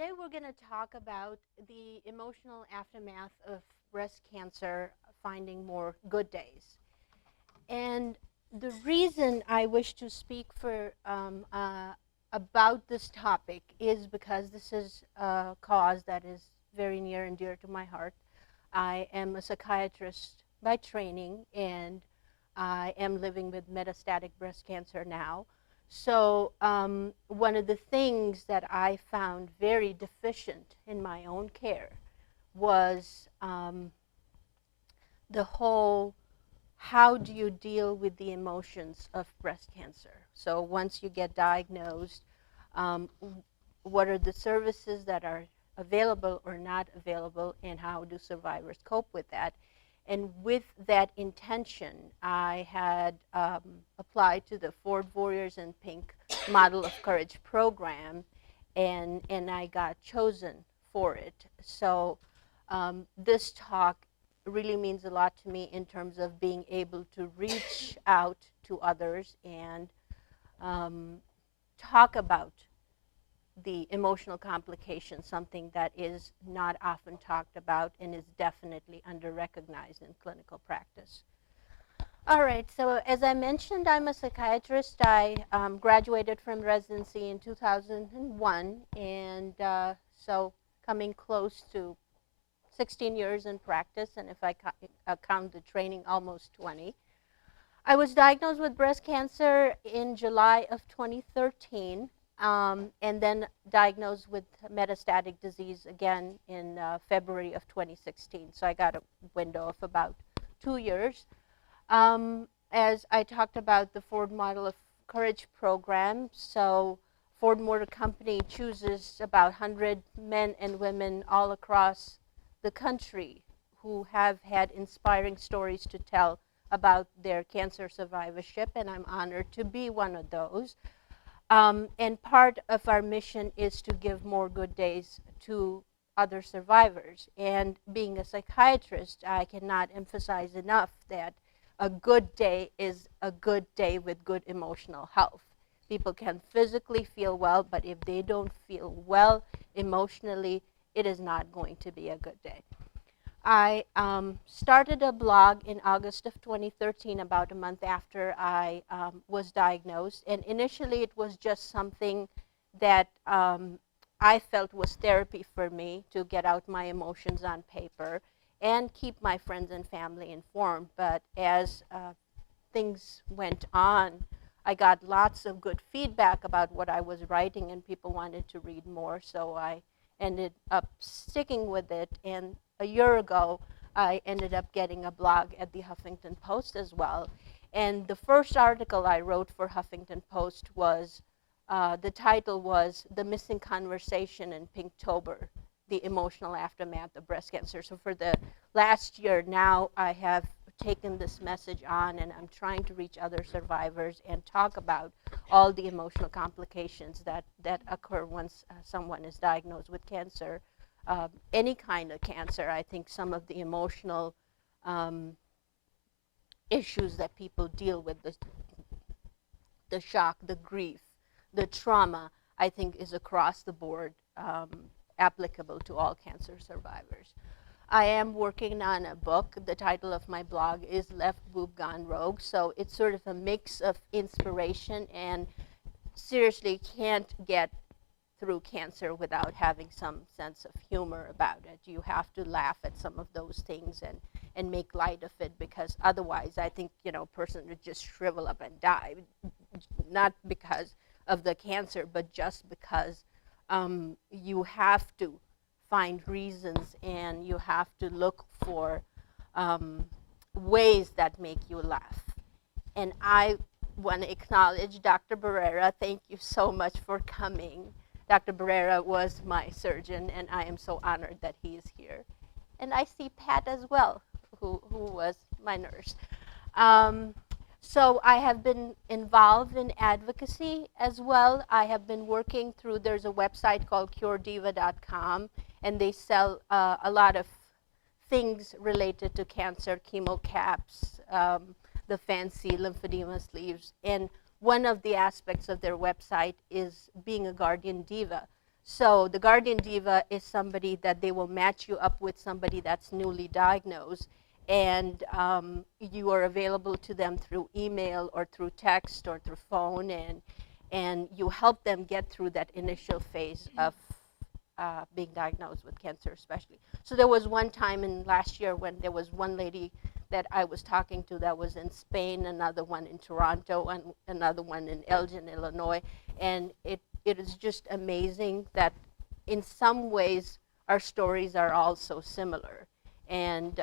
Today we're going to talk about the emotional aftermath of breast cancer, finding more good days. And the reason I wish to speak about this topic is because this is a cause that is very near and dear to my heart. I am a psychiatrist by training, and I am living with metastatic breast cancer now. So one of the things that I found very deficient in my own care was the whole how do you deal with the emotions of breast cancer. So once you get diagnosed, um, what are the services that are available or not available, and how do survivors cope with that? And with that intention, I had applied to the Ford Warriors in Pink Model of Courage program, and I got chosen for it. So this talk really means a lot to me in terms of being able to reach out to others and um, talk about the emotional complications, something that is not often talked about and is definitely under-recognized in clinical practice. All right, so as I mentioned, I'm a psychiatrist. I graduated from residency in 2001, and so coming close to 16 years in practice, and if I count the training, almost 20. I was diagnosed with breast cancer in July of 2013, and then diagnosed with metastatic disease again in February of 2016. So I got a window of about 2 years. As I talked about the Ford Model of Courage program, so Ford Motor Company chooses about 100 men and women all across the country who have had inspiring stories to tell about their cancer survivorship, and I'm honored to be one of those. And part of our mission is to give more good days to other survivors. And being a psychiatrist, I cannot emphasize enough that a good day is a good day with good emotional health. People can physically feel well, but if they don't feel well emotionally, it is not going to be a good day. I started a blog in August of 2013, about a month after I was diagnosed. And initially, it was just something that I felt was therapy for me to get out my emotions on paper and keep my friends and family informed. But as things went on, I got lots of good feedback about what I was writing, and people wanted to read more. So I ended up sticking with it. And a year ago, I ended up getting a blog at the Huffington Post as well. And the first article I wrote for Huffington Post was, the title was The Missing Conversation in Pinktober, the emotional aftermath of breast cancer. So for the last year now, I have taken this message on, and I'm trying to reach other survivors and talk about all the emotional complications that occur once someone is diagnosed with cancer. Any kind of cancer, I think some of the emotional issues that people deal with, the shock, the grief, the trauma, I think is across the board applicable to all cancer survivors. I am working on a book. The title of my blog is Left Boob Gone Rogue. So it's sort of a mix of inspiration, and seriously can't get through cancer without having some sense of humor about it. You have to laugh at some of those things and make light of it, because otherwise I think, a person would just shrivel up and die. Not because of the cancer, but just because you have to find reasons, and you have to look for ways that make you laugh. And I want to acknowledge Dr. Barrera. Thank you so much for coming. Dr. Barrera was my surgeon, and I am so honored that he is here. And I see Pat as well, who was my nurse. So I have been involved in advocacy as well. I have been working through, there's a website called curediva.com, and they sell a lot of things related to cancer, chemo caps, the fancy lymphedema sleeves. And one of the aspects of their website is being a guardian diva. So the guardian diva is somebody that they will match you up with somebody that's newly diagnosed, and you are available to them through email or through text or through phone, and you help them get through that initial phase of being diagnosed with cancer, especially. So there was one time in last year when there was one lady that I was talking to that was in Spain, another one in Toronto, and another one in Elgin, Illinois, and it is just amazing that in some ways our stories are all so similar. And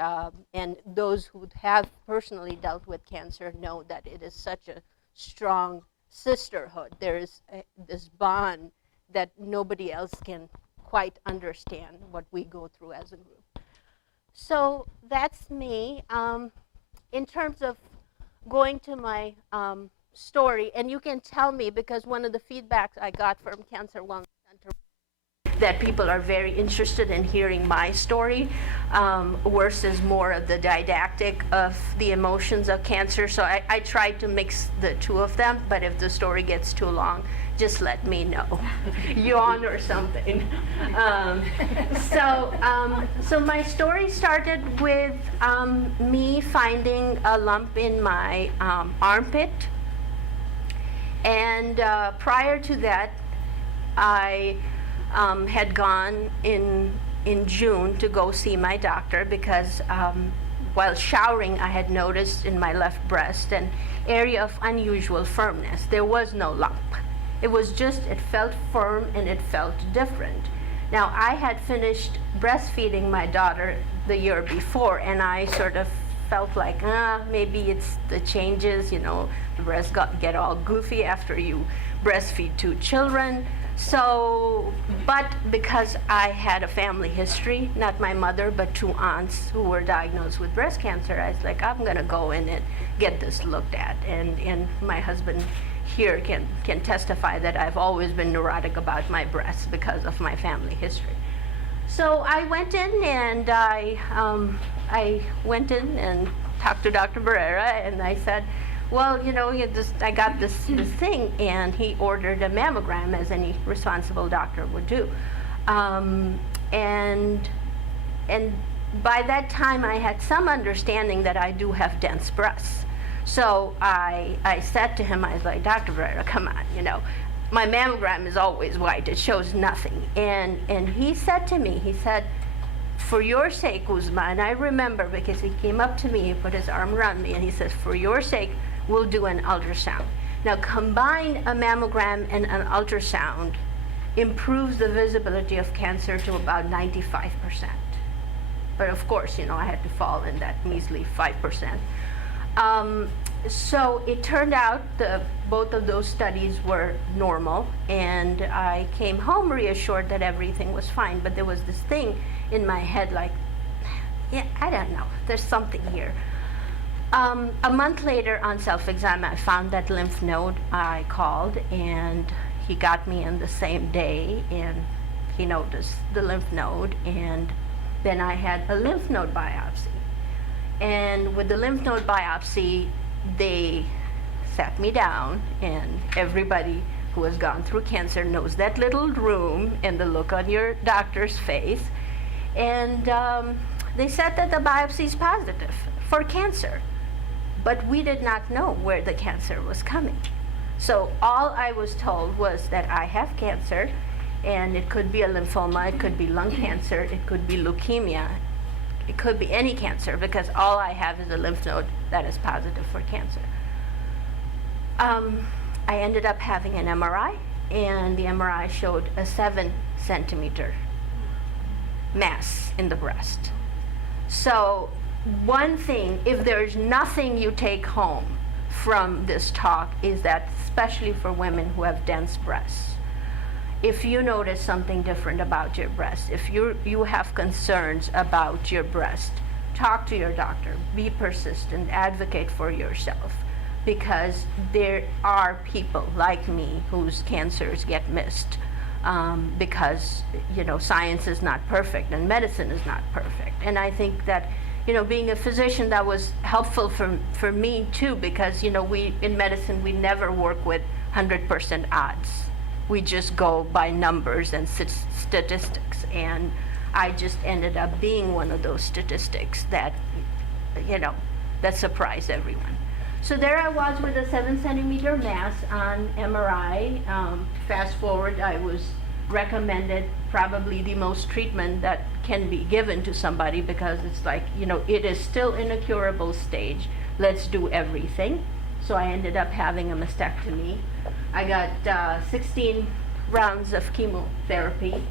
those who have personally dealt with cancer know that it is such a strong sisterhood. There is this bond that nobody else can quite understand what we go through as a group. So that's me. In terms of going to my story, and you can tell me, because one of the feedbacks I got from Cancer Wellness Center that people are very interested in hearing my story versus more of the didactic of the emotions of cancer. So I tried to mix the two of them, but if the story gets too long, just let me know. Yawn or something. So my story started with me finding a lump in my armpit. And prior to that, I had gone in June to go see my doctor because while showering, I had noticed in my left breast an area of unusual firmness. There was no lump. It was just, it felt firm and it felt different. Now, I had finished breastfeeding my daughter the year before, and I sort of felt like, maybe it's the changes, the breasts get all goofy after you breastfeed 2 children. So, but because I had a family history, not my mother, but 2 aunts who were diagnosed with breast cancer, I was like, I'm gonna go in and get this looked at. And my husband here can testify that I've always been neurotic about my breasts because of my family history. So I went in and I went in and talked to Dr. Barrera, and I said, well, I got this thing, and he ordered a mammogram, as any responsible doctor would do. And by that time, I had some understanding that I do have dense breasts. So I said to him, I was like, Dr. Barrera, come on, my mammogram is always white. It shows nothing. And he said to me, he said, for your sake, Uzma, and I remember because he came up to me, he put his arm around me, and he says, for your sake, we'll do an ultrasound. Now, combine a mammogram and an ultrasound improves the visibility of cancer to about 95%. But of course, I had to fall in that measly 5%. So it turned out both of those studies were normal, and I came home reassured that everything was fine. But there was this thing in my head like, yeah, I don't know, there's something here. A month later on self-exam, I found that lymph node. I called, and he got me in the same day, and he noticed the lymph node, and then I had a lymph node biopsy. And with the lymph node biopsy, they sat me down, and everybody who has gone through cancer knows that little room and the look on your doctor's face. And they said that the biopsy is positive for cancer, but we did not know where the cancer was coming. So all I was told was that I have cancer, and it could be a lymphoma, it could be lung cancer, it could be leukemia, it could be any cancer, because all I have is a lymph node that is positive for cancer. I ended up having an MRI, and the MRI showed a 7-centimeter mass in the breast. So one thing, if there's nothing you take home from this talk, is that especially for women who have dense breasts, if you notice something different about your breast, if you have concerns about your breast, talk to your doctor, be persistent, advocate for yourself, because there are people like me whose cancers get missed because science is not perfect and medicine is not perfect. And I think that being a physician, that was helpful for me too, because we in medicine we never work with 100% odds. we just go by numbers and statistics, and I just ended up being one of those statistics that, that surprised everyone. So there I was with a 7-centimeter mass on MRI. Fast forward, I was recommended probably the most treatment that can be given to somebody, because it's like, it is still in a curable stage. Let's do everything. So I ended up having a mastectomy. I got 16 rounds of chemotherapy.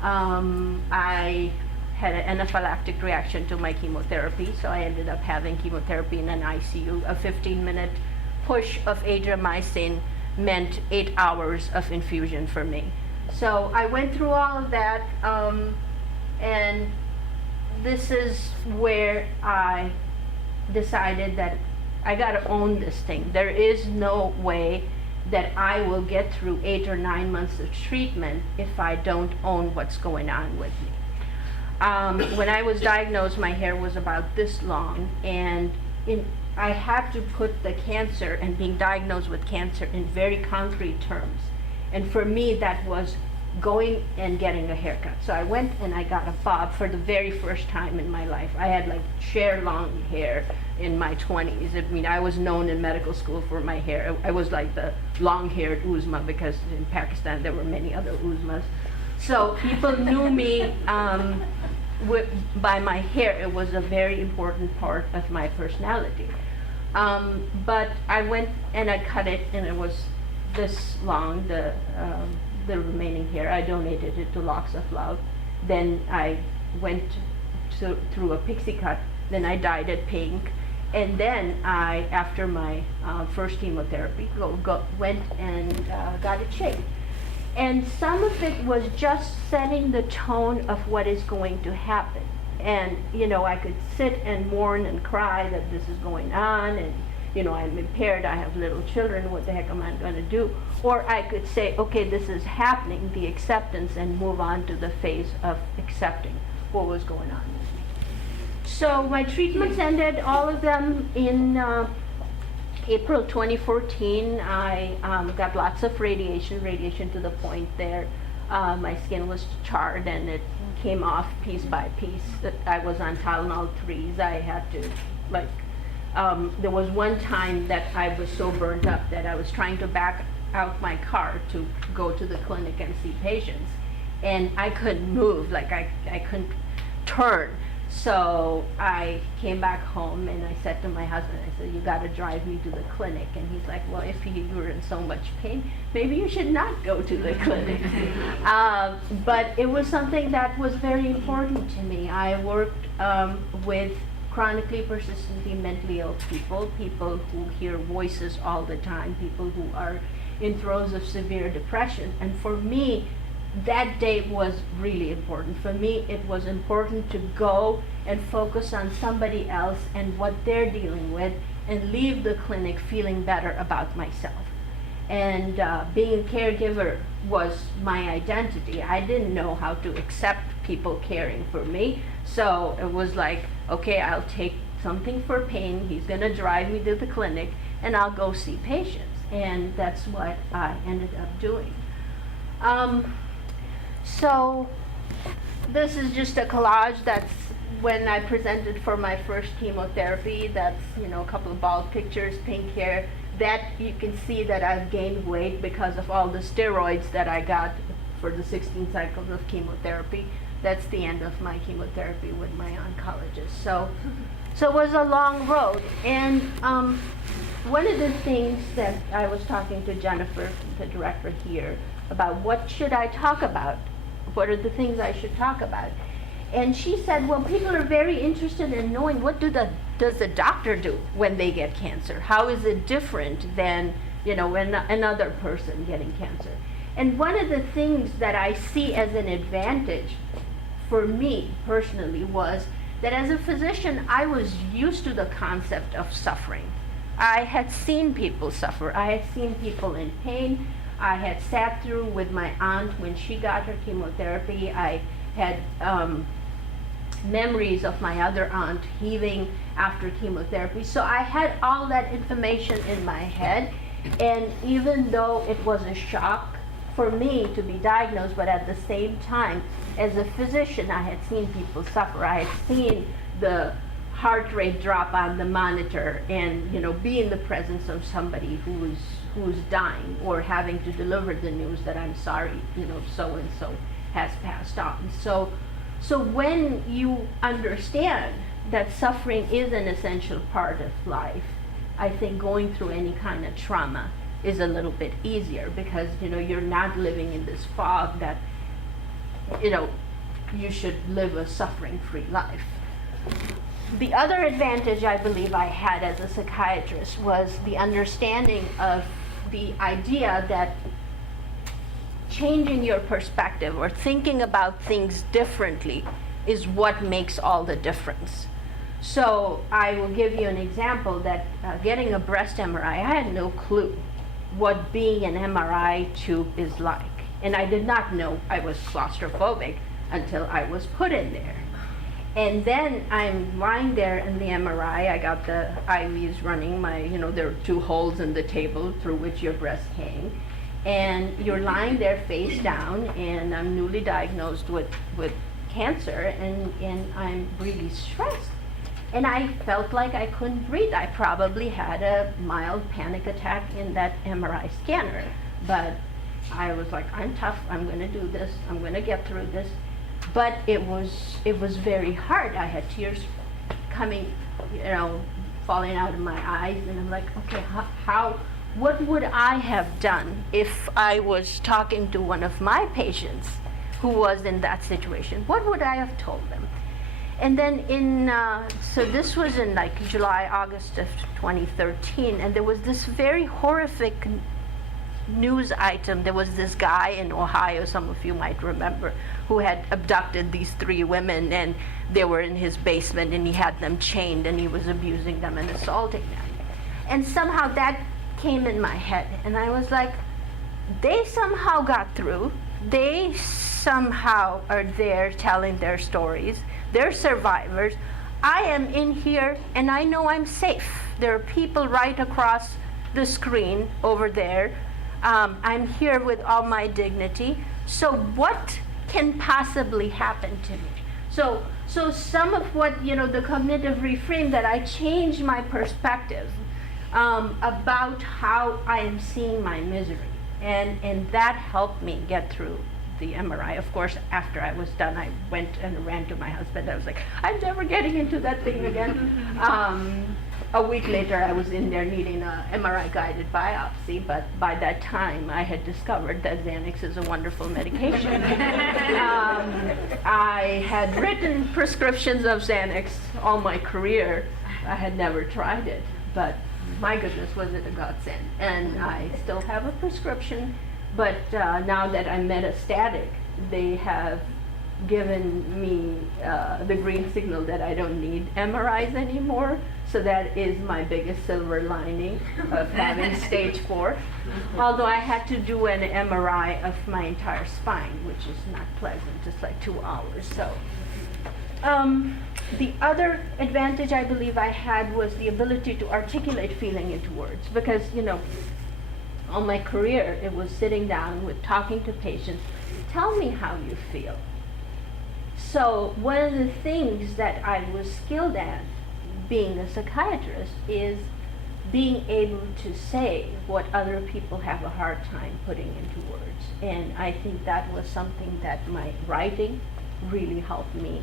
I had an anaphylactic reaction to my chemotherapy, so I ended up having chemotherapy in an ICU. A 15-minute push of adriamycin meant 8 hours of infusion for me. So I went through all of that, and this is where I decided that I gotta own this thing. There is no way that I will get through 8 or 9 months of treatment if I don't own what's going on with me. When I was diagnosed, my hair was about this long, and I had to put the cancer and being diagnosed with cancer in very concrete terms. And for me, that was going and getting a haircut. So I went and I got a bob for the very first time in my life. I had like chair long hair in my 20s. I mean, I was known in medical school for my hair. I was like the long-haired Uzma, because in Pakistan there were many other Uzmas. So people knew me by my hair. It was a very important part of my personality. But I went and I cut it, and it was this long, the remaining hair. I donated it to Locks of Love. Then I went through a pixie cut. Then I dyed it pink. And then I, after my first chemotherapy, went and got it shaved. And some of it was just setting the tone of what is going to happen. And, I could sit and mourn and cry that this is going on, and, I'm impaired, I have little children, what the heck am I going to do? Or I could say, okay, this is happening, the acceptance, and move on to the phase of accepting what was going on with me. So my treatments ended, all of them, in April 2014. I got lots of radiation to the point there. My skin was charred, and it came off piece by piece. I was on Tylenol 3s. I had to, there was one time that I was so burnt up that I was trying to back out my car to go to the clinic and see patients, and I couldn't move, I couldn't turn. So I came back home, and I said to my husband, I said, you got to drive me to the clinic. And he's like, well, if you were in so much pain, maybe you should not go to the clinic. But it was something that was very important to me. I worked with chronically persistently mentally ill people who hear voices all the time, people who are in throes of severe depression. And for me, that day was really important. For me, it was important to go and focus on somebody else and what they're dealing with, and leave the clinic feeling better about myself. And being a caregiver was my identity. I didn't know how to accept people caring for me. So it was like, okay, I'll take something for pain. He's going to drive me to the clinic, and I'll go see patients. And that's what I ended up doing. So this is just a collage. That's when I presented for my first chemotherapy. That's, a couple of bald pictures, pink hair. That you can see that I've gained weight because of all the steroids that I got for the 16 cycles of chemotherapy. That's the end of my chemotherapy with my oncologist. So it was a long road. And one of the things that I was talking to Jennifer, the director here, about what should I talk about? What are the things I should talk about? And she said, well, people are very interested in knowing what does the doctor do when they get cancer? How is it different than, another person getting cancer? And one of the things that I see as an advantage for me personally was that as a physician, I was used to the concept of suffering. I had seen people suffer. I had seen people in pain. I had sat through with my aunt when she got her chemotherapy. I had memories of my other aunt heaving after chemotherapy. So I had all that information in my head. And even though it was a shock for me to be diagnosed, but at the same time, as a physician, I had seen people suffer. I had seen the heart rate drop on the monitor, and be in the presence of somebody who's dying, or having to deliver the news that I'm sorry, so and so has passed on. So when you understand that suffering is an essential part of life, I think going through any kind of trauma is a little bit easier, because you're not living in this fog that you should live a suffering-free life. The other advantage I believe I had as a psychiatrist was the understanding of the idea that changing your perspective or thinking about things differently is what makes all the difference. So I will give you an example that getting a breast MRI, I had no clue what being an MRI tube is like. And I did not know I was claustrophobic until I was put in there. And then I'm lying there in the MRI. I got the IVs running. There are 2 holes in the table through which your breasts hang. And you're lying there face down, and I'm newly diagnosed with cancer, and I'm really stressed. And I felt like I couldn't breathe. I probably had a mild panic attack in that MRI scanner. But I was like, I'm tough. I'm going to do this. I'm going to get through this. But it was very hard. I had tears coming, falling out of my eyes, and I'm like, okay, what would I have done if I was talking to one of my patients who was in that situation? What would I have told them? And then so this was in like July, August of 2013, and there was this very horrific news item. There was this guy in Ohio, some of you might remember, who had abducted these 3 women, and they were in his basement, and he had them chained, and he was abusing them and assaulting them. And somehow that came in my head, and I was like, they somehow got through. They somehow are there telling their stories. They're survivors. I am in here, and I know I'm safe. There are people right across the screen over there. I'm here with all my dignity. So what can possibly happen to me? So some of what, the cognitive reframe, that I changed my perspective about how I am seeing my misery. And that helped me get through the MRI. Of course, after I was done, I went and ran to my husband. I was like, I'm never getting into that thing again. A week later, I was in there needing a MRI-guided biopsy, but by that time, I had discovered that Xanax is a wonderful medication. I had written prescriptions of Xanax all my career. I had never tried it, but my goodness, was it a godsend. And I still have a prescription, but now that I'm metastatic, they have given me the green signal that I don't need MRIs anymore. So that is my biggest silver lining of having stage 4. Although I had to do an MRI of my entire spine, which is not pleasant, just like 2 hours. So the other advantage I believe I had was the ability to articulate feeling into words, because all my career it was sitting down with talking to patients, tell me how you feel. So one of the things that I was skilled at being a psychiatrist is being able to say what other people have a hard time putting into words. And I think that was something that my writing really helped me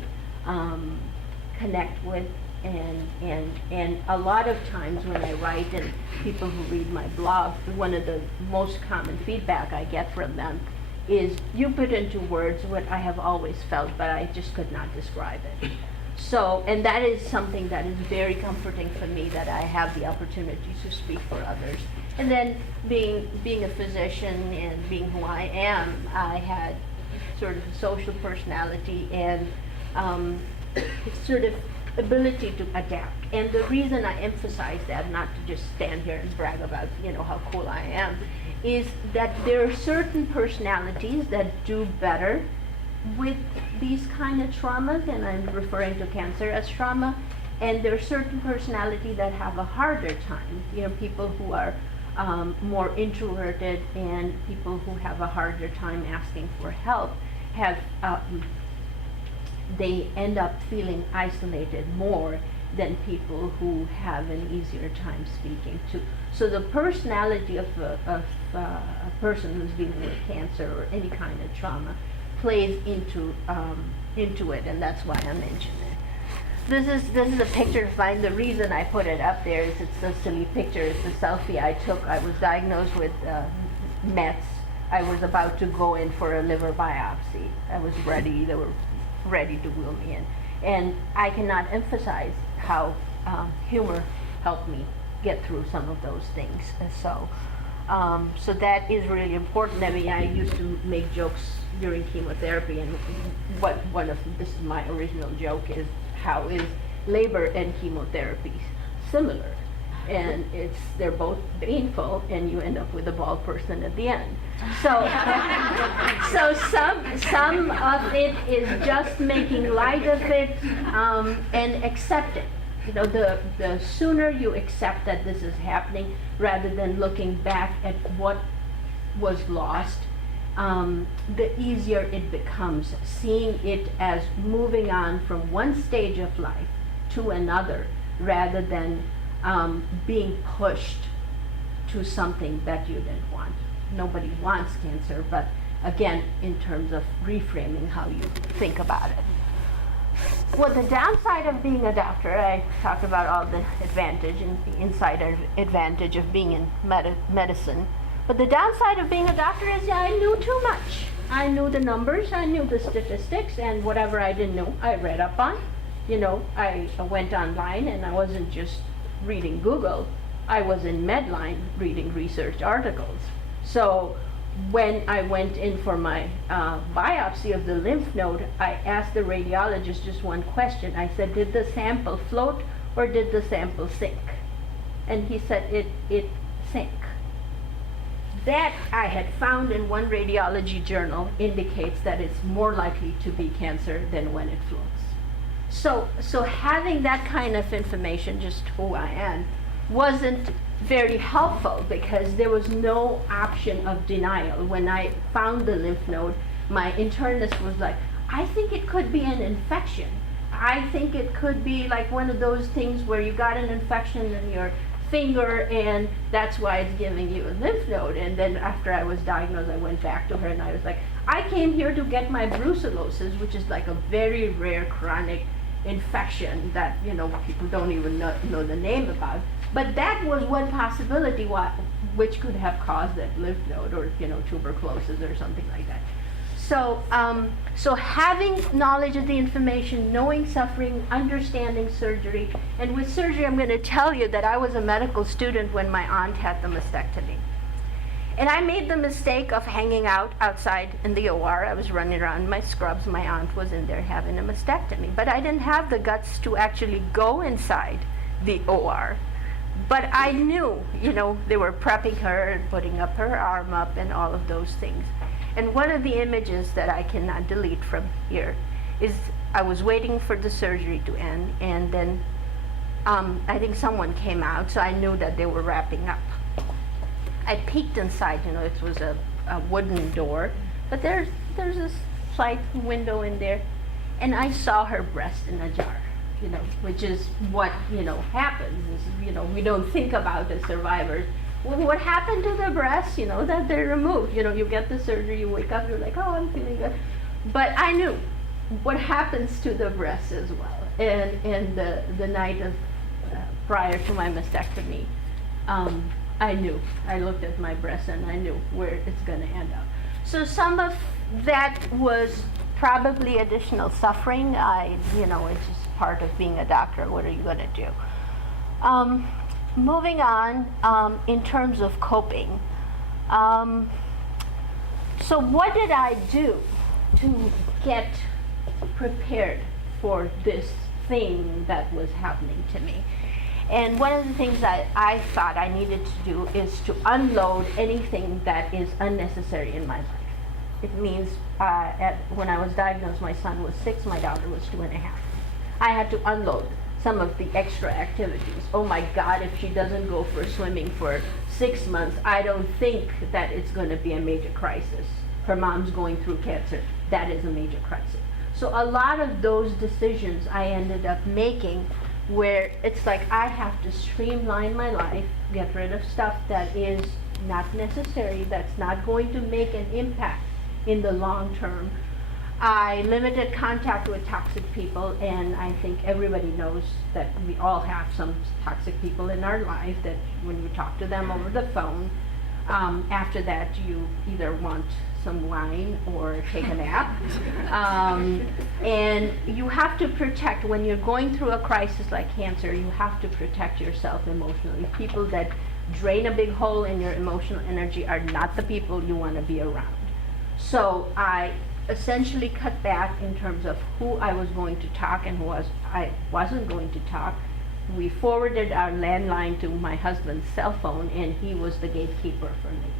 connect with. And a lot of times when I write, and people who read my blog, one of the most common feedback I get from them is, you put into words what I have always felt, but I just could not describe it. So, and that is something that is very comforting for me, that I have the opportunity to speak for others. And then being a physician and being who I am, I had sort of a social personality and sort of ability to adapt. And the reason I emphasize that, not to just stand here and brag about how cool I am, is that there are certain personalities that do better with these kind of traumas, and I'm referring to cancer as trauma, and there are certain personalities that have a harder time. People who are more introverted, and people who have a harder time asking for help have they end up feeling isolated more than people who have an easier time speaking to. So the personality of a person who's dealing with cancer or any kind of trauma plays into it, and that's why I mentioned it. This is a picture of mine. The reason I put it up there is it's a silly picture. It's a selfie I took. I was diagnosed with Mets. I was about to go in for a liver biopsy. I was ready. They were ready to wheel me in. And I cannot emphasize how humor helped me get through some of those things. So that is really important. I mean, I used to make jokes during chemotherapy, and this is my original joke is, how is labor and chemotherapy similar? And they're both painful, and you end up with a bald person at the end. So, some of it is just making light of it and accept it. You know, the sooner you accept that this is happening, rather than looking back at what was lost, the easier it becomes, seeing it as moving on from one stage of life to another, rather than being pushed to something that you didn't want. Nobody wants cancer, but again, in terms of reframing how you think about it. Well, the downside of being a doctor, I talked about all the advantage and the insider advantage of being in medicine. But the downside of being a doctor is I knew too much. I knew the numbers, I knew the statistics, and whatever I didn't know, I read up on. You know, I went online, and I wasn't just reading Google. I was in Medline reading research articles. So when I went in for my biopsy of the lymph node, I asked the radiologist just one question. I said, did the sample float or did the sample sink? And he said, it sank. That I had found in one radiology journal indicates that it's more likely to be cancer than when it floats. So having that kind of information, just who I am, wasn't very helpful, because there was no option of denial. When I found the lymph node, my internist was like, I think it could be an infection. I think it could be like one of those things where you got an infection in your finger, and that's why it's giving you a lymph node. And then after I was diagnosed, I went back to her and I was like, I came here to get my brucellosis, which is like a very rare chronic infection that, you know, people don't even know the name about. But that was one possibility which could have caused that lymph node, or, you know, tuberculosis or something like that. So having knowledge of the information, knowing suffering, understanding surgery, and with surgery, I'm going to tell you that I was a medical student when my aunt had the mastectomy. And I made the mistake of hanging out outside in the OR. I was running around in my scrubs. My aunt was in there having a mastectomy. But I didn't have the guts to actually go inside the OR. But I knew, you know, they were prepping her and putting up her arm up and all of those things. And one of the images that I cannot delete from here is I was waiting for the surgery to end, and then I think someone came out, so I knew that they were wrapping up. I peeked inside, you know, it was a wooden door, but there's a slight window in there, and I saw her breast in a jar, you know, which is what, you know, happens, is, you know, we don't think about as survivors. Well, what happened to the breasts, you know, that they're removed? You know, you get the surgery, you wake up, you're like, oh, I'm feeling good. But I knew what happens to the breasts as well. And the night of prior to my mastectomy, I knew. I looked at my breasts and I knew where it's going to end up. So some of that was probably additional suffering. You know, it's just part of being a doctor. What are you going to do? Moving on, in terms of coping. So what did I do to get prepared for this thing that was happening to me? And one of the things that I thought I needed to do is to unload anything that is unnecessary in my life. It means when I was diagnosed, my son was 6, my daughter was 2.5. I had to unload some of the extra activities. Oh my God, if she doesn't go for swimming for 6 months, I don't think that it's going to be a major crisis. Her mom's going through cancer. That is a major crisis. So a lot of those decisions I ended up making where it's like I have to streamline my life, get rid of stuff that is not necessary, that's not going to make an impact in the long term. I limited contact with toxic people, and I think everybody knows that we all have some toxic people in our life that when you talk to them over the phone, after that you either want some wine or take a nap. And you have to protect, when you're going through a crisis like cancer, you have to protect yourself emotionally. People that drain a big hole in your emotional energy are not the people you want to be around. So I essentially cut back in terms of who I was going to talk and who I wasn't going to talk. We forwarded our landline to my husband's cell phone, and he was the gatekeeper for me.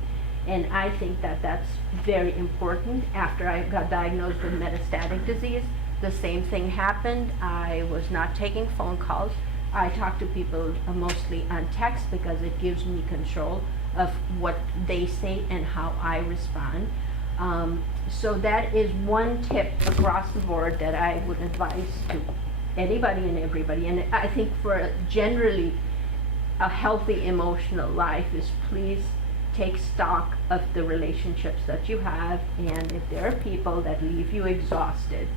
And I think that that's very important. After I got diagnosed with metastatic disease, the same thing happened. I was not taking phone calls. I talk to people mostly on text because it gives me control of what they say and how I respond. So that is one tip across the board that I would advise to anybody and everybody. And I think for generally a healthy emotional life is please take stock of the relationships that you have, and if there are people that leave you exhausted,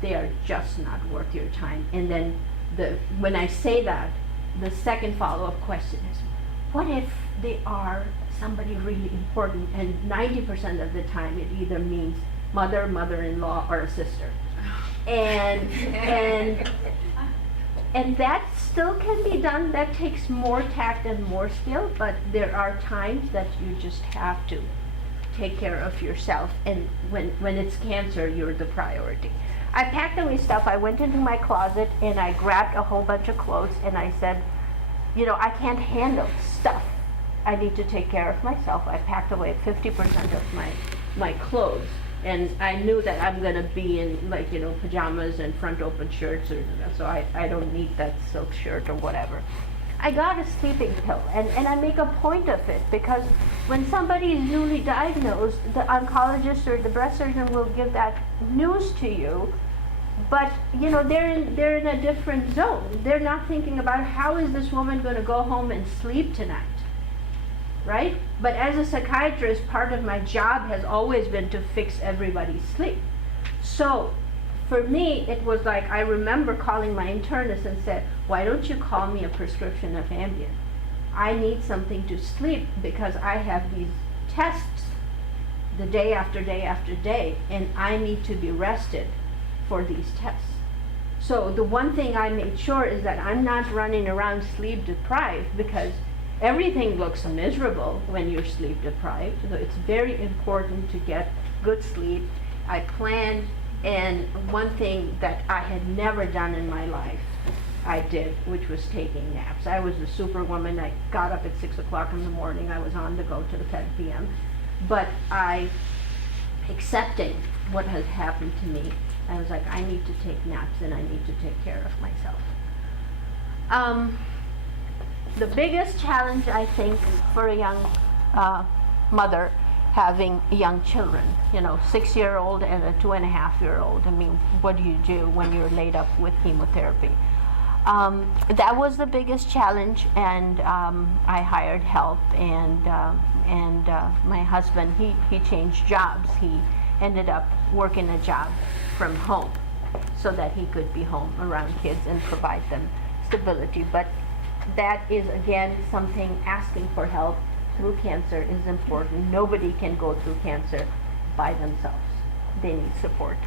they are just not worth your time. And then when I say that, the second follow-up question is, what if they are somebody really important, and 90% of the time it either means mother, mother-in-law, or a sister. And that still can be done. That takes more tact and more skill, but there are times that you just have to take care of yourself, and when it's cancer, you're the priority. I packed away stuff. I went into my closet and I grabbed a whole bunch of clothes, and I said, you know, I can't handle stuff. I need to take care of myself. I packed away 50% of my clothes, and I knew that I'm going to be in, like, you know, pajamas and front open shirts, so I don't need that silk shirt or whatever. I got a sleeping pill, and I make a point of it, because when somebody is newly diagnosed, the oncologist or the breast surgeon will give that news to you, but you know, they're in a different zone. They're not thinking about how is this woman going to go home and sleep tonight, right? But as a psychiatrist, part of my job has always been to fix everybody's sleep. So for me, it was like, I remember calling my internist and said, why don't you call me a prescription of Ambien? I need something to sleep because I have these tests the day after day after day, and I need to be rested for these tests. So the one thing I made sure is that I'm not running around sleep deprived, because everything looks miserable when you're sleep deprived. So it's very important to get good sleep. I planned, and one thing that I had never done in my life, I did, which was taking naps. I was a superwoman. I got up at 6 o'clock in the morning. I was on the go till 10 p.m. But accepting what has happened to me, I was like, I need to take naps and I need to take care of myself. The biggest challenge, I think, for a young mother having young children, you know, 6-year-old and a 2.5-year-old. I mean, what do you do when you're laid up with chemotherapy? That was the biggest challenge, and I hired help, and my husband, he changed jobs. He ended up working a job from home so that he could be home around kids and provide them stability. But that is, again, something, asking for help through cancer is important. Nobody can go through cancer by themselves. They need support.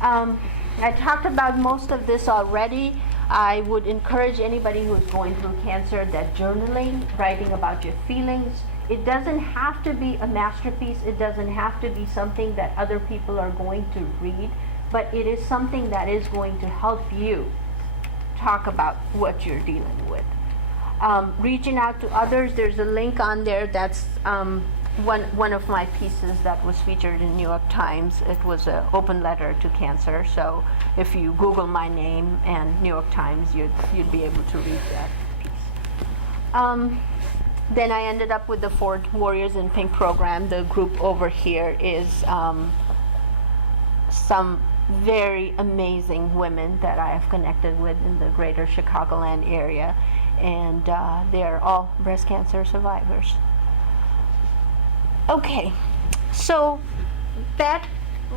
I talked about most of this already. I would encourage anybody who is going through cancer that journaling, writing about your feelings, it doesn't have to be a masterpiece. It doesn't have to be something that other people are going to read, but it is something that is going to help you talk about what you're dealing with. Reaching out to others, there's a link on there. That's one of my pieces that was featured in New York Times. It was an open letter to cancer. So if you Google my name and New York Times, you'd be able to read that piece. then I ended up with the Ford Warriors in Pink program. The group over here is some very amazing women that I have connected with in the greater Chicagoland area, and they are all breast cancer survivors. Okay, so that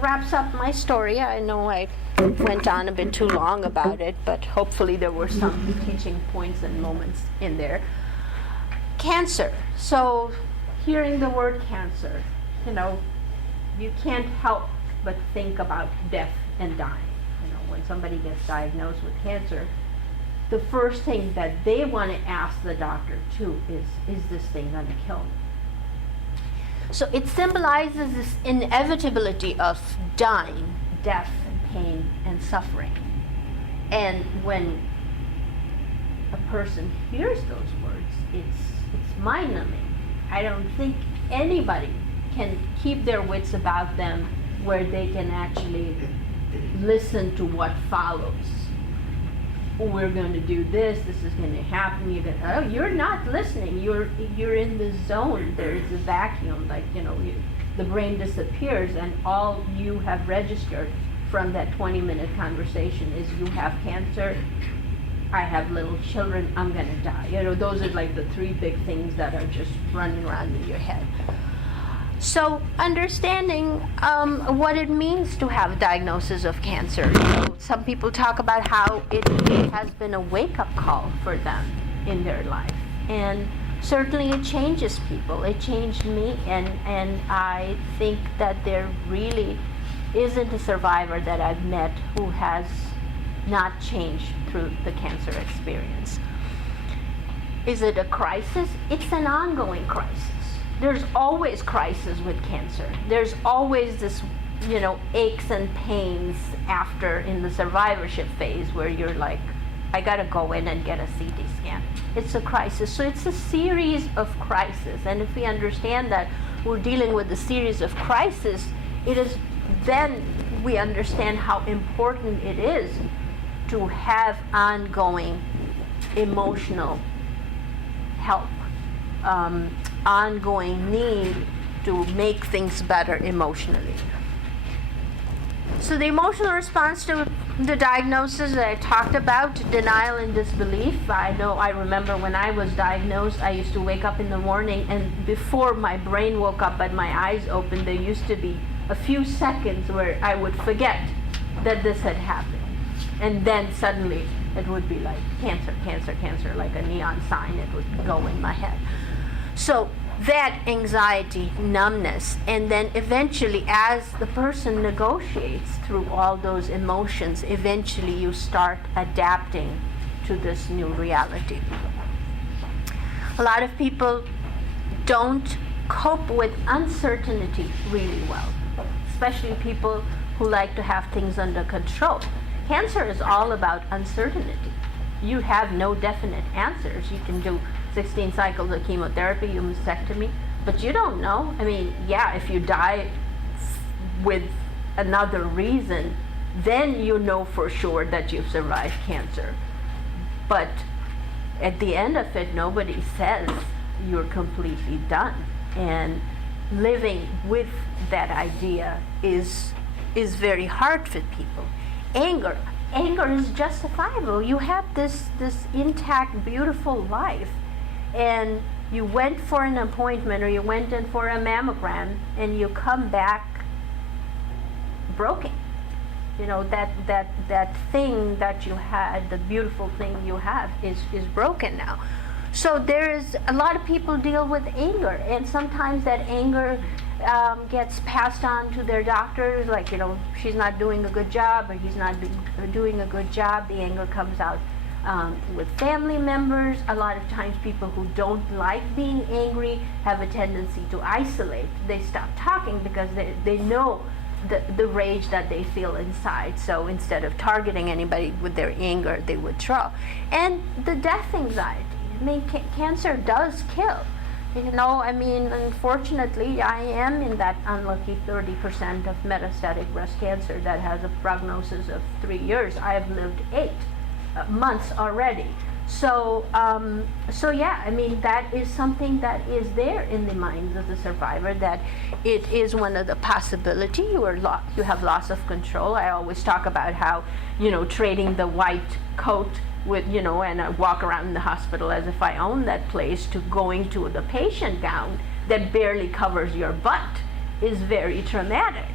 wraps up my story. I know I went on a bit too long about it, but hopefully there were some teaching points and moments in there. Cancer. So hearing the word cancer, you can't help but think about death and dying. When somebody gets diagnosed with cancer, the first thing that they want to ask the doctor too is this thing going to kill me? So it symbolizes this inevitability of dying, death, and pain, and suffering. And when a person hears those words, it's mind-numbing. I don't think anybody can keep their wits about them where they can actually listen to what follows. We're going to do this is going to happen, you're not listening, you're in the zone. There's a vacuum, the brain disappears, and all you have registered from that 20-minute conversation is you have cancer, I have little children, I'm going to die. Those are like the three big things that are just running around in your head. So understanding what it means to have a diagnosis of cancer. Some people talk about how it has been a wake-up call for them in their life. And certainly it changes people. It changed me, and I think that there really isn't a survivor that I've met who has not changed through the cancer experience. Is it a crisis? It's an ongoing crisis. There's always crisis with cancer. There's always this, aches and pains after in the survivorship phase where you're like, I gotta go in and get a CT scan. It's a crisis. So it's a series of crises. And if we understand that we're dealing with a series of crises, then we understand how important it is to have ongoing emotional help. Ongoing need to make things better emotionally. So the emotional response to the diagnosis that I talked about, denial and disbelief. I remember when I was diagnosed, I used to wake up in the morning, and before my brain woke up and my eyes opened, there used to be a few seconds where I would forget that this had happened. And then suddenly it would be like cancer, cancer, cancer, like a neon sign. It would go in my head. So that anxiety, numbness, and then eventually as the person negotiates through all those emotions, eventually you start adapting to this new reality. A lot of people don't cope with uncertainty really well, especially people who like to have things under control. Cancer is all about uncertainty. You have no definite answers. You can do 16 cycles of chemotherapy, you mastectomy, but you don't know. If you die with another reason, then you know for sure that you've survived cancer. But at the end of it, nobody says you're completely done. And living with that idea is very hard for people. Anger is justifiable. You have this intact, beautiful life, and you went for an appointment or you went in for a mammogram and you come back broken. That thing that you had, the beautiful thing you have is broken now. So there is a lot of people deal with anger, and sometimes that anger gets passed on to their doctors, like, she's not doing a good job or he's not doing a good job. The anger comes out with family members. A lot of times people who don't like being angry have a tendency to isolate. They stop talking because they know the rage that they feel inside. So instead of targeting anybody with their anger, they withdraw. And the death anxiety. Cancer does kill. Unfortunately, I am in that unlucky 30% of metastatic breast cancer that has a prognosis of 3 years. I have lived 8 months already. So yeah, I mean, that is something that is there in the minds of the survivor, that it is one of the possibility. You have loss of control. I always talk about how, trading the white coat with, and I walk around the hospital as if I own that place, to going to the patient gown that barely covers your butt is very traumatic.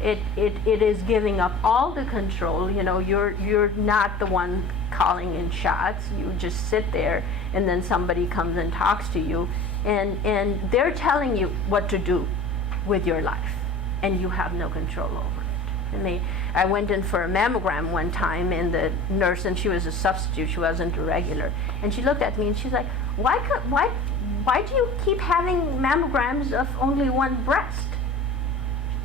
It is giving up all the control. You're not the one calling in shots. You just sit there, and then somebody comes and talks to you, and they're telling you what to do with your life, and you have no control over it. And I went in for a mammogram one time, and the nurse, and she was a substitute, she wasn't a regular, and she looked at me and she's like, why do you keep having mammograms of only one breast?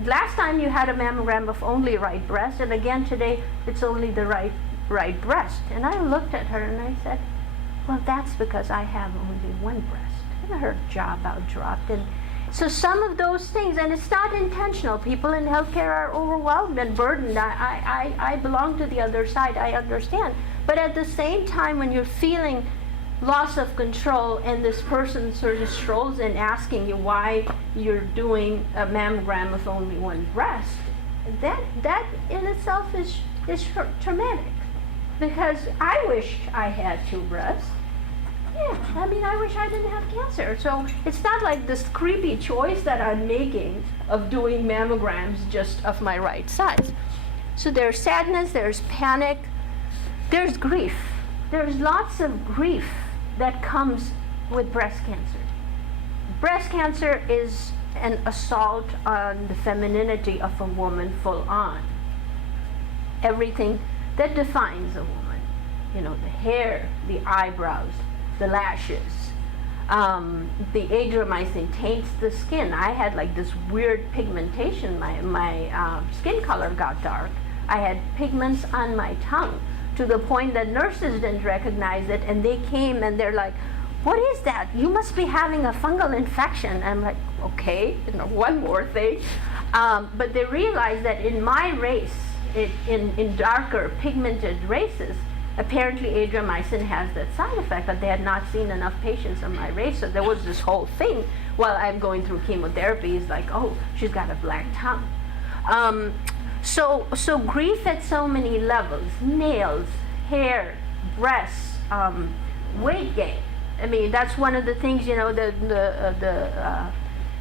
Last time you had a mammogram of only right breast, and again today it's only the right breast. And I looked at her and I said, well, that's because I have only one breast. And her jaw about dropped. And so some of those things, and it's not intentional. People in healthcare are overwhelmed and burdened. I belong to the other side, I understand. But at the same time, when you're feeling loss of control, and this person sort of strolls in asking you why you're doing a mammogram of only one breast, that in itself is traumatic. Because I wish I had two breasts. Yeah, I mean, I wish I didn't have cancer. So it's not like this creepy choice that I'm making of doing mammograms just of my right size. So there's sadness, there's panic, there's grief. There's lots of grief that comes with breast cancer. Breast cancer is an assault on the femininity of a woman full on. Everything that defines a woman. The hair, the eyebrows, the lashes. The Adriamycin taints the skin. I had like this weird pigmentation. My skin color got dark. I had pigments on my tongue, to the point that nurses didn't recognize it, and they came and they're like, what is that? You must be having a fungal infection. I'm like, okay, one more thing. But they realized that in my race, in darker pigmented races, apparently Adriamycin has that side effect, but they had not seen enough patients on my race. So there was this whole thing while I'm going through chemotherapy, is like, oh, she's got a black tongue. So grief at so many levels: nails, hair, breasts, weight gain. I mean, that's one of the things, the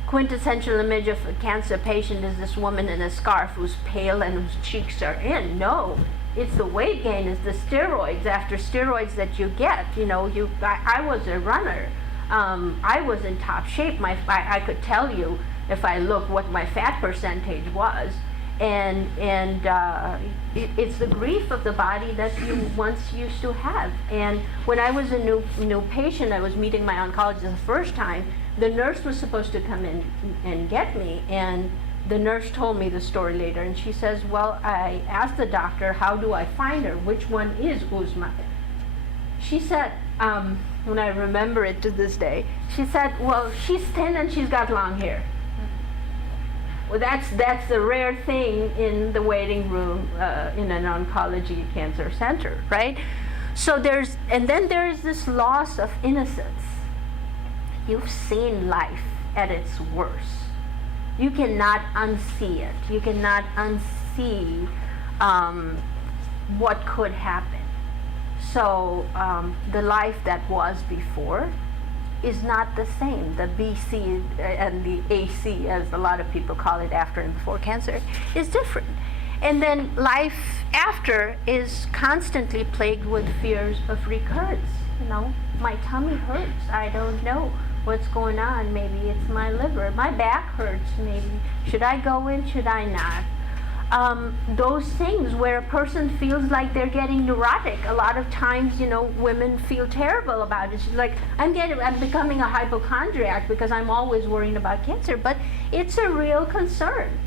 quintessential image of a cancer patient is this woman in a scarf who's pale and whose cheeks are in. No, it's the weight gain, it's the steroids. After steroids that you get, I was a runner. I was in top shape. I could tell you if I look what my fat percentage was. And it's the grief of the body that you once used to have. And when I was a new patient, I was meeting my oncologist the first time. The nurse was supposed to come in and get me, and the nurse told me the story later, and she says, well, I asked the doctor, how do I find her? Which one is Uzma? She said, when I remember it to this day, she said, well, she's thin and she's got long hair. Well, that's a rare thing in the waiting room in an oncology cancer center, right? So then there's this loss of innocence. You've seen life at its worst. You cannot unsee it. You cannot unsee what could happen. So the life that was before is not the same. The BC and the AC, as a lot of people call it, after and before cancer, is different. And then life after is constantly plagued with fears of recurrence. My tummy hurts. I don't know what's going on. Maybe it's my liver. My back hurts. Maybe should I go in? Should I not? Those things where a person feels like they're getting neurotic. A lot of times, women feel terrible about it. She's like, I'm becoming a hypochondriac because I'm always worrying about cancer. But it's a real concern,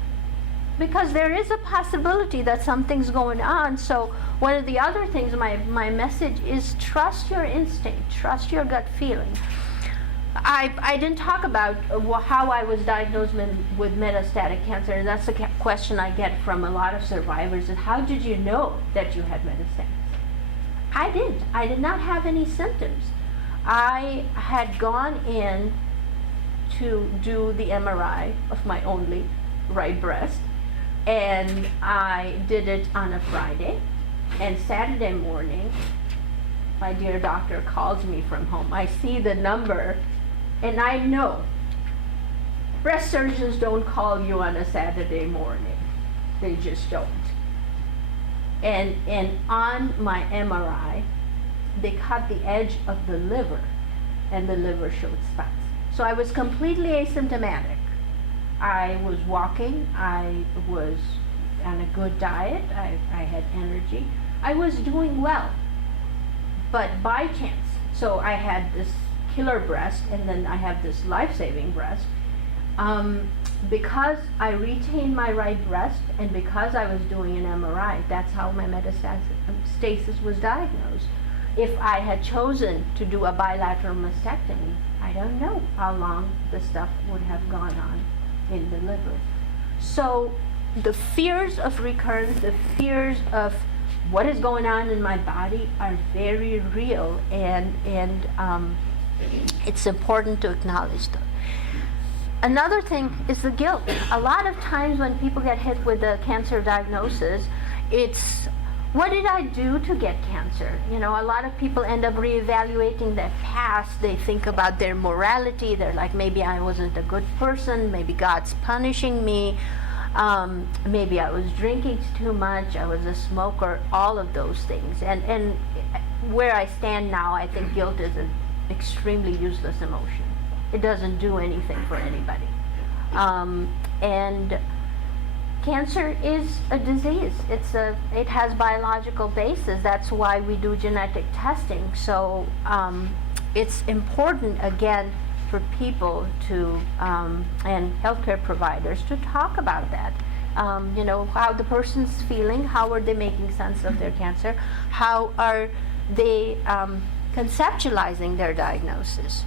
because there is a possibility that something's going on. So one of the other things, my message is, trust your instinct, trust your gut feeling. I didn't talk about how I was diagnosed with metastatic cancer, and that's the question I get from a lot of survivors, is how did you know that you had metastasis? I didn't. I did not have any symptoms. I had gone in to do the MRI of my only right breast, and I did it on a Friday, and Saturday morning, my dear doctor calls me from home. I see the number, and I know breast surgeons don't call you on a Saturday morning. They just don't. And on my MRI, they cut the edge of the liver, and the liver showed spots. So I was completely asymptomatic. I was walking, I was on a good diet, I had energy. I was doing well. But by chance, so I had this killer breast, and then I have this life-saving breast. Because I retained my right breast, and because I was doing an MRI, that's how my metastasis was diagnosed. If I had chosen to do a bilateral mastectomy, I don't know how long the stuff would have gone on in the liver. So the fears of recurrence, the fears of what is going on in my body are very real, and it's important to acknowledge them. Another thing is the guilt. A lot of times when people get hit with a cancer diagnosis, it's, what did I do to get cancer? You know, a lot of people end up reevaluating their past. They think about their morality. They're like, maybe I wasn't a good person. Maybe God's punishing me. Maybe I was drinking too much. I was a smoker. All of those things. And where I stand now, I think guilt is an extremely useless emotion. It doesn't do anything for anybody. And cancer is a disease. It has biological basis. That's why we do genetic testing. So it's important, again, for people to, and healthcare providers, to talk about that. You know, how the person's feeling, how are they making sense of their cancer, how are they conceptualizing their diagnosis.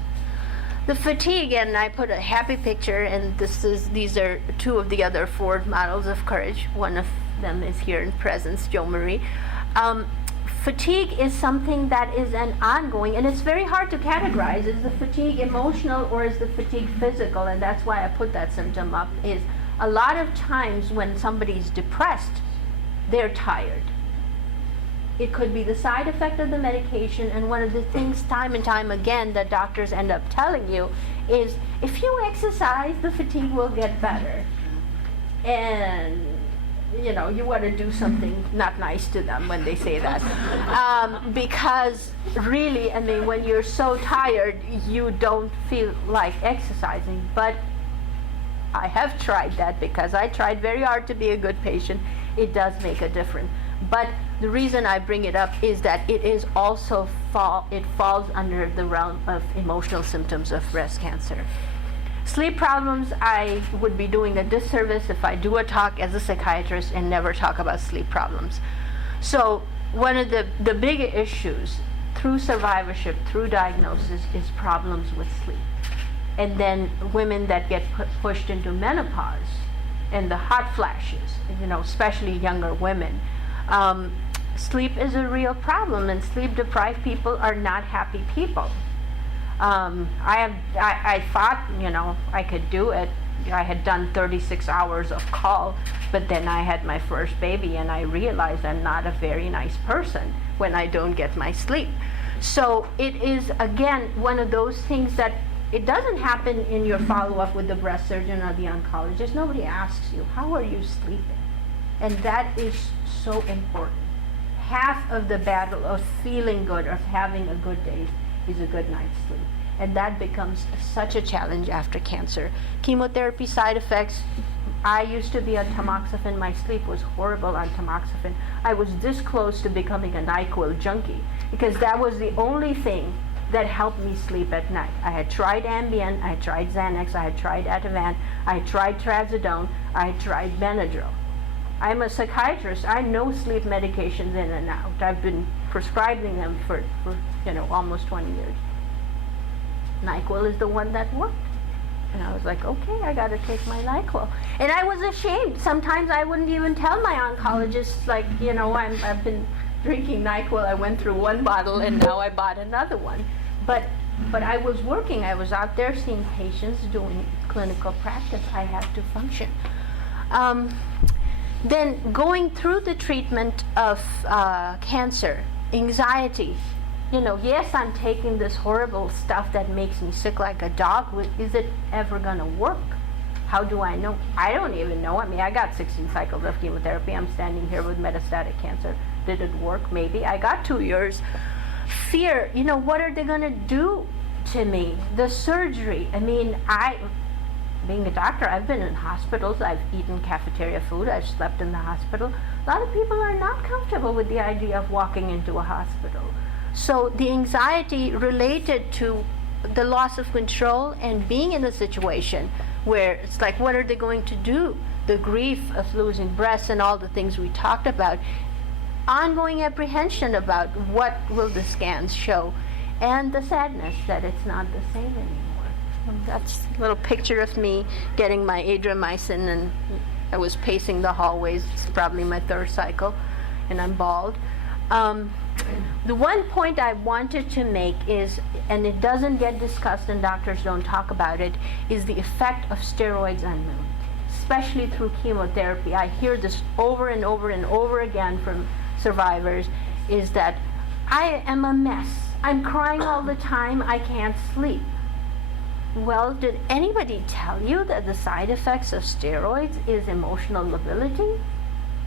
The fatigue, and I put a happy picture, and these are two of the other Ford models of courage. One of them is here in presence, Jo Marie. Fatigue is something that is an ongoing, and it's very hard to categorize. Is the fatigue emotional or is the fatigue physical? And that's why I put that symptom up, is a lot of times when somebody's depressed, they're tired. It could be the side effect of the medication, and one of the things time and time again that doctors end up telling you is, if you exercise, the fatigue will get better. And you know, you want to do something not nice to them when they say that. Because really, I mean, when you're so tired, you don't feel like exercising. But I have tried that, because I tried very hard to be a good patient. It does make a difference. But the reason I bring it up is that it is also it falls under the realm of emotional symptoms of breast cancer. Sleep problems, I would be doing a disservice if I do a talk as a psychiatrist and never talk about sleep problems. So one of the big issues through survivorship, through diagnosis, is problems with sleep. And then women that get pushed into menopause and the hot flashes, you know, especially younger women. Sleep is a real problem, and sleep-deprived people are not happy people. I thought, you know, I could do it. I had done 36 hours of call, but then I had my first baby, and I realized I'm not a very nice person when I don't get my sleep. So it is, again, one of those things that it doesn't happen in your follow-up with the breast surgeon or the oncologist. Nobody asks you, how are you sleeping? And that is so important. Half of the battle of feeling good, of having a good day, is a good night's sleep. And that becomes such a challenge after cancer. Chemotherapy side effects. I used to be on tamoxifen. My sleep was horrible on tamoxifen. I was this close to becoming a NyQuil junkie, because that was the only thing that helped me sleep at night. I had tried Ambien, I had tried Xanax, I had tried Ativan, I had tried Trazodone, I had tried Benadryl. I'm a psychiatrist. I know sleep medications in and out. I've been prescribing them for you know, almost 20 years. NyQuil is the one that worked. And I was like, okay, I got to take my NyQuil. And I was ashamed. Sometimes I wouldn't even tell my oncologist, like, you know, I've been drinking NyQuil. I went through one bottle and now I bought another one. But I was working. I was out there seeing patients, doing clinical practice. I had to function. Then going through the treatment of cancer, anxiety. You know, yes, I'm taking this horrible stuff that makes me sick like a dog. Is it ever going to work? How do I know? I don't even know. I mean, I got 16 cycles of chemotherapy. I'm standing here with metastatic cancer. Did it work? Maybe. I got 2 years. Fear, you know, what are they going to do to me? The surgery. I mean, being a doctor, I've been in hospitals. I've eaten cafeteria food. I've slept in the hospital. A lot of people are not comfortable with the idea of walking into a hospital. So the anxiety related to the loss of control and being in a situation where it's like, what are they going to do? The grief of losing breasts and all the things we talked about. Ongoing apprehension about what will the scans show. And the sadness that it's not the same anymore. And that's a little picture of me getting my adriamycin, and I was pacing the hallways. It's probably my 3rd cycle, and I'm bald. The one point I wanted to make is, and it doesn't get discussed and doctors don't talk about it, is the effect of steroids on mood, especially through chemotherapy. I hear this over and over and over again from survivors, is that I am a mess. I'm crying all the time. I can't sleep. Well, did anybody tell you that the side effects of steroids is emotional lability?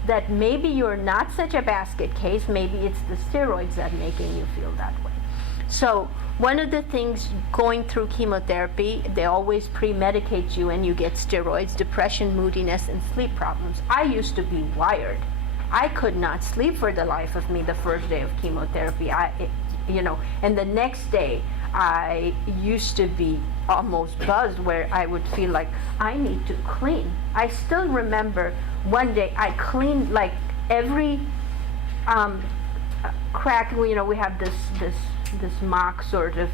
That maybe you're not such a basket case, maybe it's the steroids that are making you feel that way. So one of the things going through chemotherapy, they always pre-medicate you and you get steroids, depression, moodiness, and sleep problems. I used to be wired. I could not sleep for the life of me the first day of chemotherapy. And the next day, I used to be almost buzzed, where I would feel like I need to clean. I still remember one day I cleaned like every crack. You know, we have this mock sort of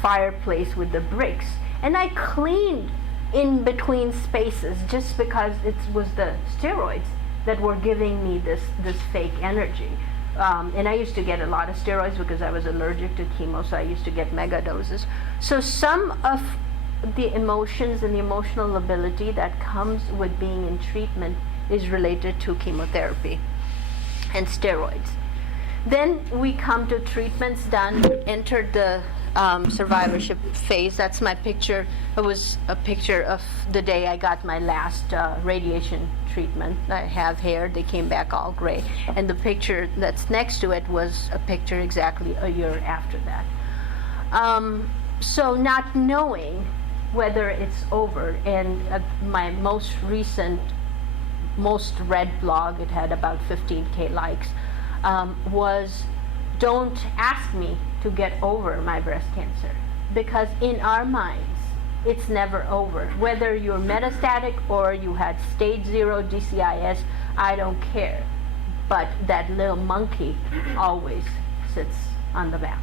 fireplace with the bricks, and I cleaned in between spaces just because it was the steroids that were giving me this fake energy. And I used to get a lot of steroids because I was allergic to chemo, so I used to get mega doses. So some of the emotions and the emotional ability that comes with being in treatment is related to chemotherapy and steroids. Then we come to treatments done, entered the survivorship phase. That's my picture. It was a picture of the day I got my last radiation treatment. I have hair. They came back all gray. And the picture that's next to it was a picture exactly a year after that. So not knowing whether it's over, and my most recent, most read blog, it had about 15K likes, was, don't ask me to get over my breast cancer, because in our minds it's never over. Whether you're metastatic or you had stage 0 DCIS, I don't care, but that little monkey always sits on the back.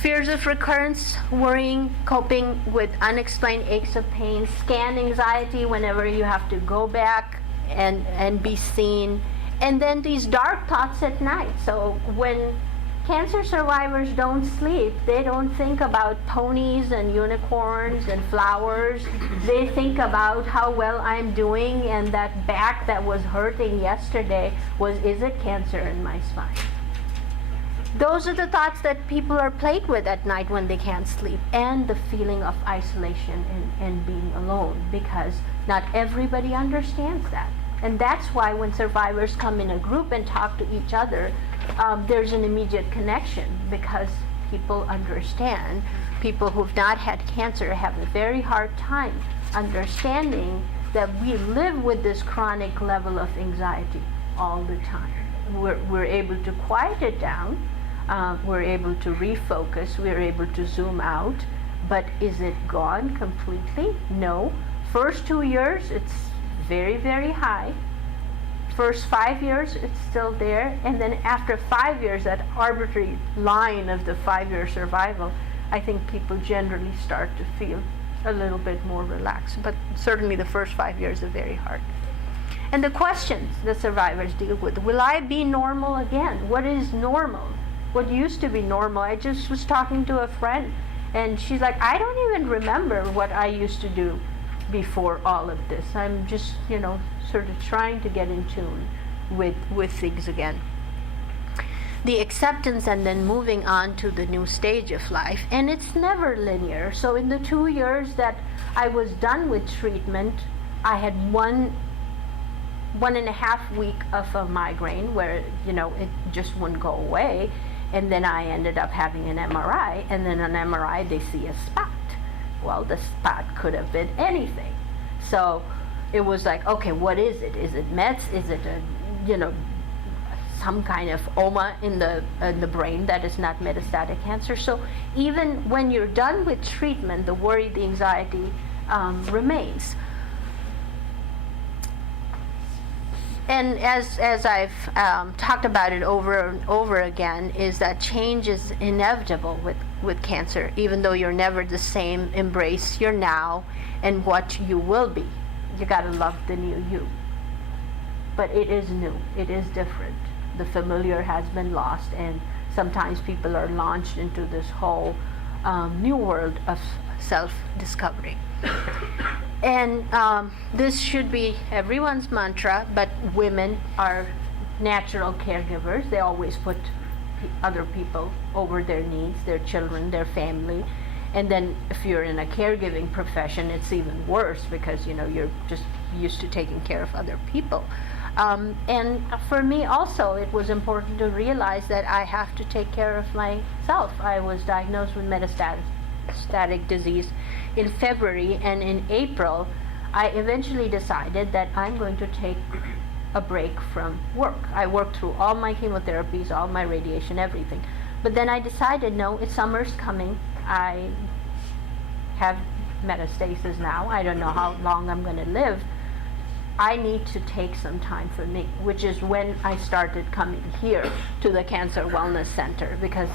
Fears of recurrence, worrying, coping with unexplained aches of pain, scan anxiety whenever you have to go back and be seen, and then these dark thoughts at night. So when cancer survivors don't sleep, they don't think about ponies and unicorns and flowers. They think about how well I'm doing, and that back that was hurting yesterday is it cancer in my spine? Those are the thoughts that people are plagued with at night when they can't sleep, and the feeling of isolation and being alone, because not everybody understands that. And that's why when survivors come in a group and talk to each other, there's an immediate connection, because people understand. People who've not had cancer have a very hard time understanding that we live with this chronic level of anxiety all the time. We're able to quiet it down. We're able to refocus. We're able to zoom out. But is it gone completely? No. First 2 years, it's very, very high. First 5 years, it's still there. And then after 5 years, that arbitrary line of the 5-year survival, I think people generally start to feel a little bit more relaxed. But certainly the first 5 years are very hard. And the questions the survivors deal with: will I be normal again? What is normal? What used to be normal? I just was talking to a friend, and she's like, I don't even remember what I used to do before all of this. I'm just, sort of trying to get in tune with things again. The acceptance and then moving on to the new stage of life. And it's never linear. So in the 2 years that I was done with treatment, I had one and a half week of a migraine where, it just wouldn't go away. And then I ended up having an MRI, and then on MRI they see a spot. Well, the spot could have been anything. So it was like, okay, what is it? Is it mets? Is it some kind of oma in the brain that is not metastatic cancer? So even when you're done with treatment, the worry, the anxiety remains. And as I've talked about it over and over again, is that change is inevitable with cancer. Even though you're never the same, embrace your now and what you will be. You gotta love the new you. But it is new, it is different. The familiar has been lost, and sometimes people are launched into this whole new world of self-discovery. And this should be everyone's mantra, but women are natural caregivers. They always put other people over their needs, their children, their family. And then if you're in a caregiving profession, it's even worse because, you're just used to taking care of other people. And for me also, it was important to realize that I have to take care of myself. I was diagnosed with metastatic disease in February, and in April I eventually decided that I'm going to take a break from work. I worked through all my chemotherapies, all my radiation, everything. But then I decided, no, it's summer's coming. I have metastasis now. I don't know how long I'm going to live. I need to take some time for me, which is when I started coming here to the Cancer Wellness Center, because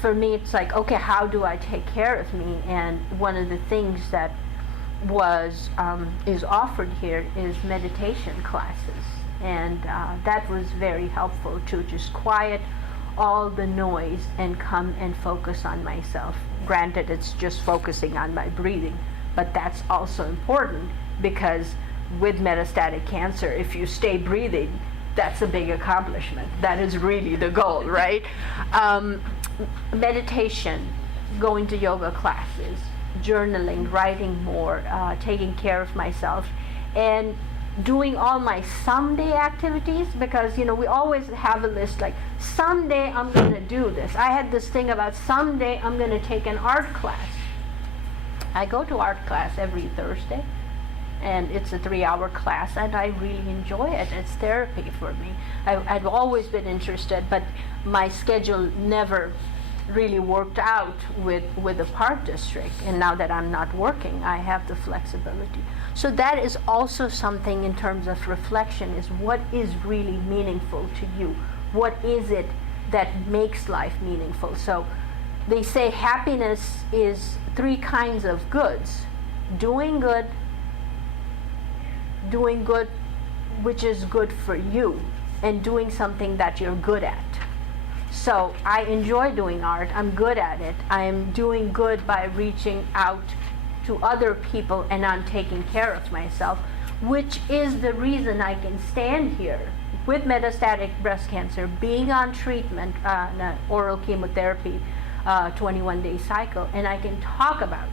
for me it's like, okay, how do I take care of me? And one of the things that is offered here is meditation classes, and that was very helpful to just quiet all the noise and come and focus on myself. Granted, it's just focusing on my breathing, but that's also important, because with metastatic cancer, if you stay breathing, that's a big accomplishment. That is really the goal, right? Meditation, going to yoga classes, journaling, writing more, taking care of myself, and doing all my someday activities, because we always have a list like, someday I'm going to do this. I had this thing about someday I'm going to take an art class. I go to art class every Thursday, and it's a 3-hour class, and I really enjoy it. It's therapy for me. I've always been interested, but my schedule never really worked out with the park district, and now that I'm not working, I have the flexibility. So that is also something in terms of reflection, is what is really meaningful to you? What is it that makes life meaningful? So they say happiness is 3 kinds of goods: doing good which is good for you, and doing something that you're good at. So I enjoy doing art. I'm good at it. I'm doing good by reaching out to other people, and I'm taking care of myself, which is the reason I can stand here with metastatic breast cancer, being on treatment, oral chemotherapy, 21-day cycle, and I can talk about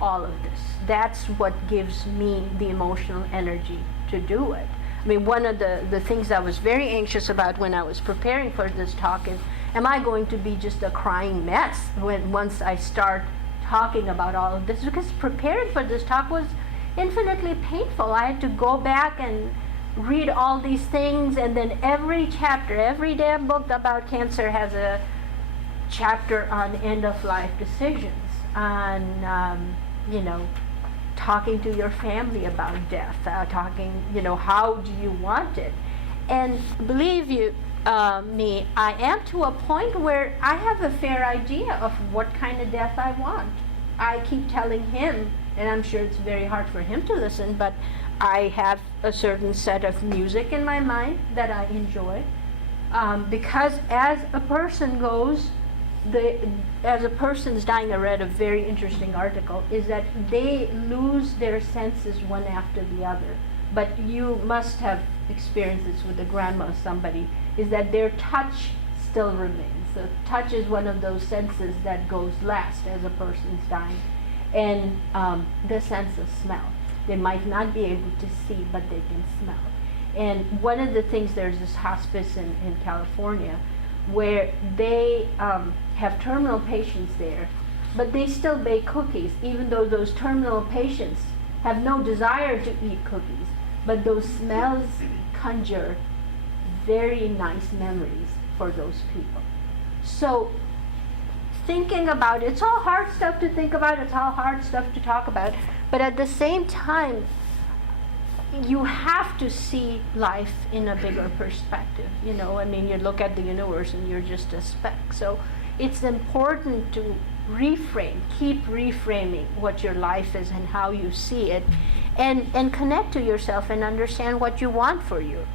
all of this. That's what gives me the emotional energy to do it. I mean, one of the things I was very anxious about when I was preparing for this talk is, am I going to be just a crying mess once I start talking about all of this? Because preparing for this talk was infinitely painful. I had to go back and read all these things, and then every chapter, every damn book about cancer has a chapter on end-of-life decisions, on talking to your family about death, talking, how do you want it? And believe you me, I am to a point where I have a fair idea of what kind of death I want. I keep telling him, and I'm sure it's very hard for him to listen, but I have a certain set of music in my mind that I enjoy. Because as a person goes, as a person's dying, I read a very interesting article, is that they lose their senses one after the other. But you must have experienced this with a grandma or somebody, is that their touch still remains. So touch is one of those senses that goes last as a person's dying. And the sense of smell. They might not be able to see, but they can smell. And one of the things, there's this hospice in California where they have terminal patients there, but they still bake cookies, even though those terminal patients have no desire to eat cookies. But those smells conjure very nice memories for those people. So thinking about it, it's all hard stuff to think about, it's all hard stuff to talk about, but at the same time, you have to see life in a bigger perspective. You know, I mean, you look at the universe and you're just a speck. So it's important to reframe, keep reframing what your life is and how you see it, and connect to yourself and understand what you want for you.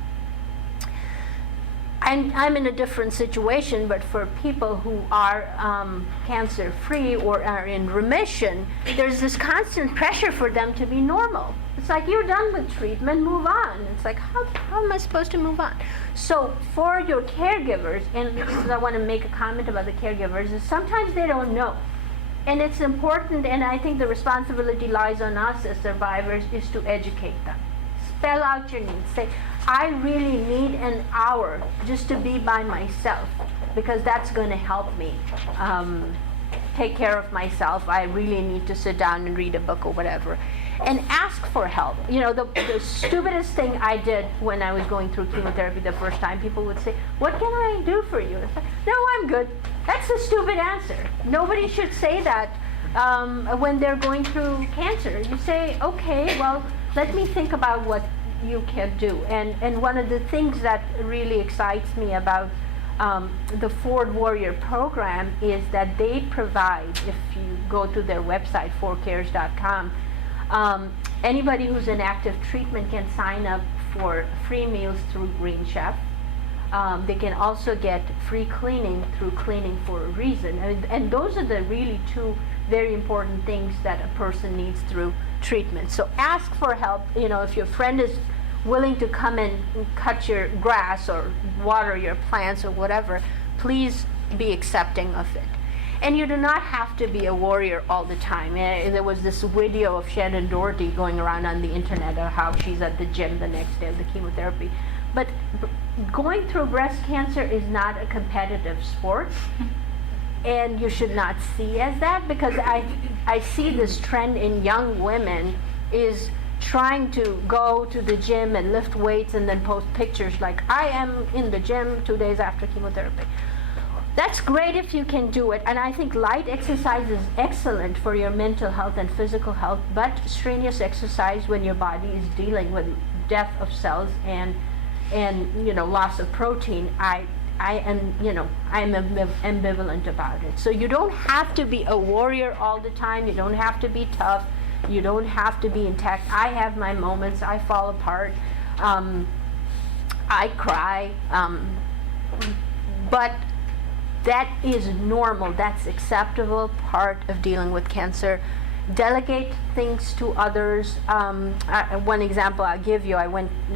I'm in a different situation, but for people who are cancer-free or are in remission, there's this constant pressure for them to be normal. It's like, you're done with treatment, move on. It's like, how am I supposed to move on? So for your caregivers, and I want to make a comment about the caregivers, is sometimes they don't know. And it's important, and I think the responsibility lies on us as survivors, is to educate them. Spell out your needs. Say, I really need an hour just to be by myself, because that's going to help me take care of myself. I really need to sit down and read a book or whatever. And ask for help. You know, the stupidest thing I did when I was going through chemotherapy the first time, people would say, what can I do for you? It's like, no, I'm good. That's a stupid answer. Nobody should say that when they're going through cancer. You say, okay, well, let me think about what you can do. And one of the things that really excites me about the Ford Warrior program is that they provide, if you go to their website, fordcares.com, anybody who's in active treatment can sign up for free meals through Green Chef. They can also get free cleaning through Cleaning for a Reason. And those are the really two very important things that a person needs through treatment. So ask for help. You know, if your friend is willing to come and cut your grass or water your plants or whatever, please be accepting of it. And you do not have to be a warrior all the time. There was this video of Shannon Doherty going around on the internet of how she's at the gym the next day of the chemotherapy. But going through breast cancer is not a competitive sport. And you should not see as that, because I see this trend in young women is trying to go to the gym and lift weights and then post pictures like, I am in the gym 2 days after chemotherapy. That's great if you can do it, and I think light exercise is excellent for your mental health and physical health, but strenuous exercise when your body is dealing with death of cells and you know, loss of protein, I'm ambivalent about it. So you don't have to be a warrior all the time. You don't have to be tough. You don't have to be intact. I have my moments. I fall apart. I cry. But that is normal. That's acceptable part of dealing with cancer. Delegate things to others. One example I'll give you,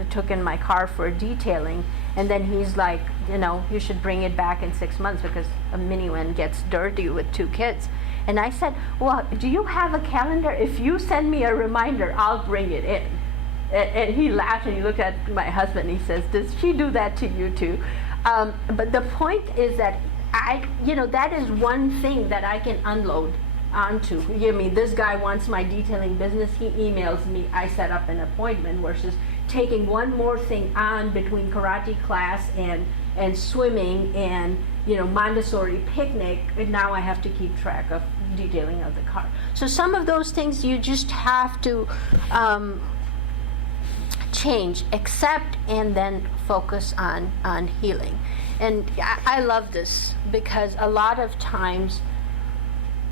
took in my car for detailing, and then he's like, you know, you should bring it back in 6 months because a minivan gets dirty with 2 kids. And I said, well, do you have a calendar? If you send me a reminder, I'll bring it in. And he laughed and he looked at my husband and he says, does she do that to you too? But the point is that that is one thing that I can unload onto. You mean, this guy wants my detailing business, he emails me, I set up an appointment, versus taking one more thing on between karate class and swimming and, you know, Montessori picnic, and now I have to keep track of detailing of the car. So some of those things you just have to change, accept, and then focus on healing. And I love this because a lot of times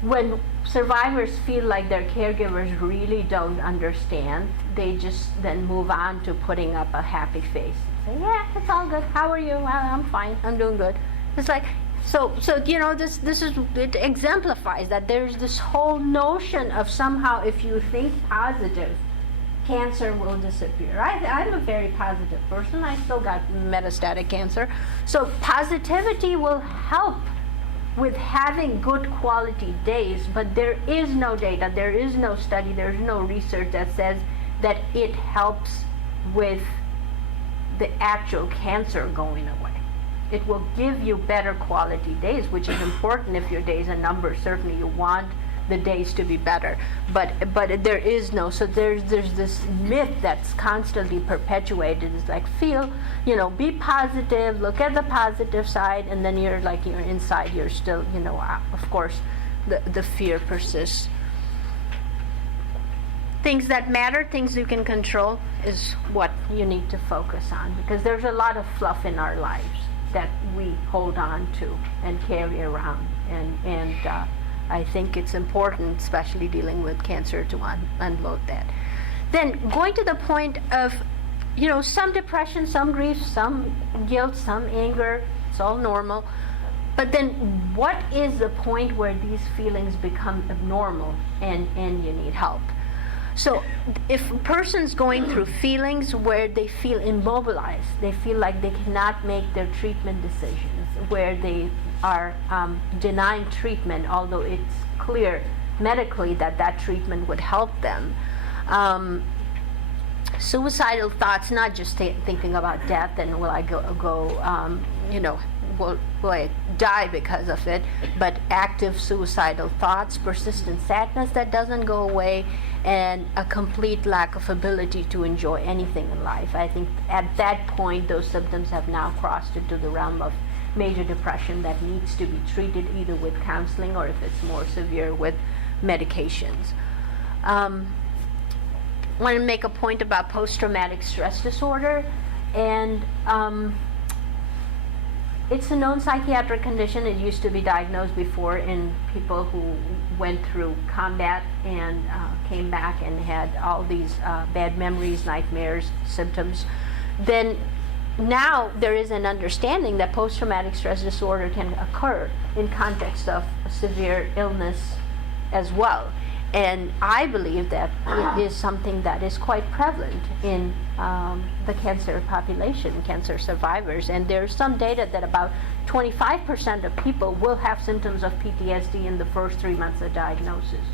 when survivors feel like their caregivers really don't understand, they just then move on to putting up a happy face. Say, yeah, it's all good. How are you? Well, I'm fine. I'm doing good. It's like, so this is, it exemplifies that there's this whole notion of somehow if you think positive, cancer will disappear. I'm a very positive person. I still got metastatic cancer. So positivity will help with having good quality days, but there is no data, there is no study, there's no research that says that it helps with the actual cancer going away. It will give you better quality days, which is important if your days are numbered. Certainly you want the days to be better, but there is no, so there's this myth that's constantly perpetuated. It's like, be positive, look at the positive side, and then you're inside, you're still, of course the fear persists. Things that matter, things you can control, is what you need to focus on, because there's a lot of fluff in our lives that we hold on to and carry around, and I think it's important, especially dealing with cancer, to unload that. Then going to the point of, some depression, some grief, some guilt, some anger, it's all normal. But then what is the point where these feelings become abnormal and you need help? So if a person's going through feelings where they feel immobilized, they feel like they cannot make their treatment decisions, where they are denying treatment, although it's clear medically that treatment would help them. Suicidal thoughts, not just thinking about death and will I will I die because of it, but active suicidal thoughts, persistent sadness that doesn't go away, and a complete lack of ability to enjoy anything in life. I think at that point those symptoms have now crossed into the realm of major depression that needs to be treated either with counseling or, if it's more severe, with medications. I want to make a point about post-traumatic stress disorder, and it's a known psychiatric condition. It used to be diagnosed before in people who went through combat and came back and had all these bad memories, nightmares, symptoms. Then now there is an understanding that post-traumatic stress disorder can occur in context of severe illness as well. And I believe that it is something that is quite prevalent in the cancer population, cancer survivors. And there's some data that about 25% of people will have symptoms of PTSD in the first 3 months of diagnosis.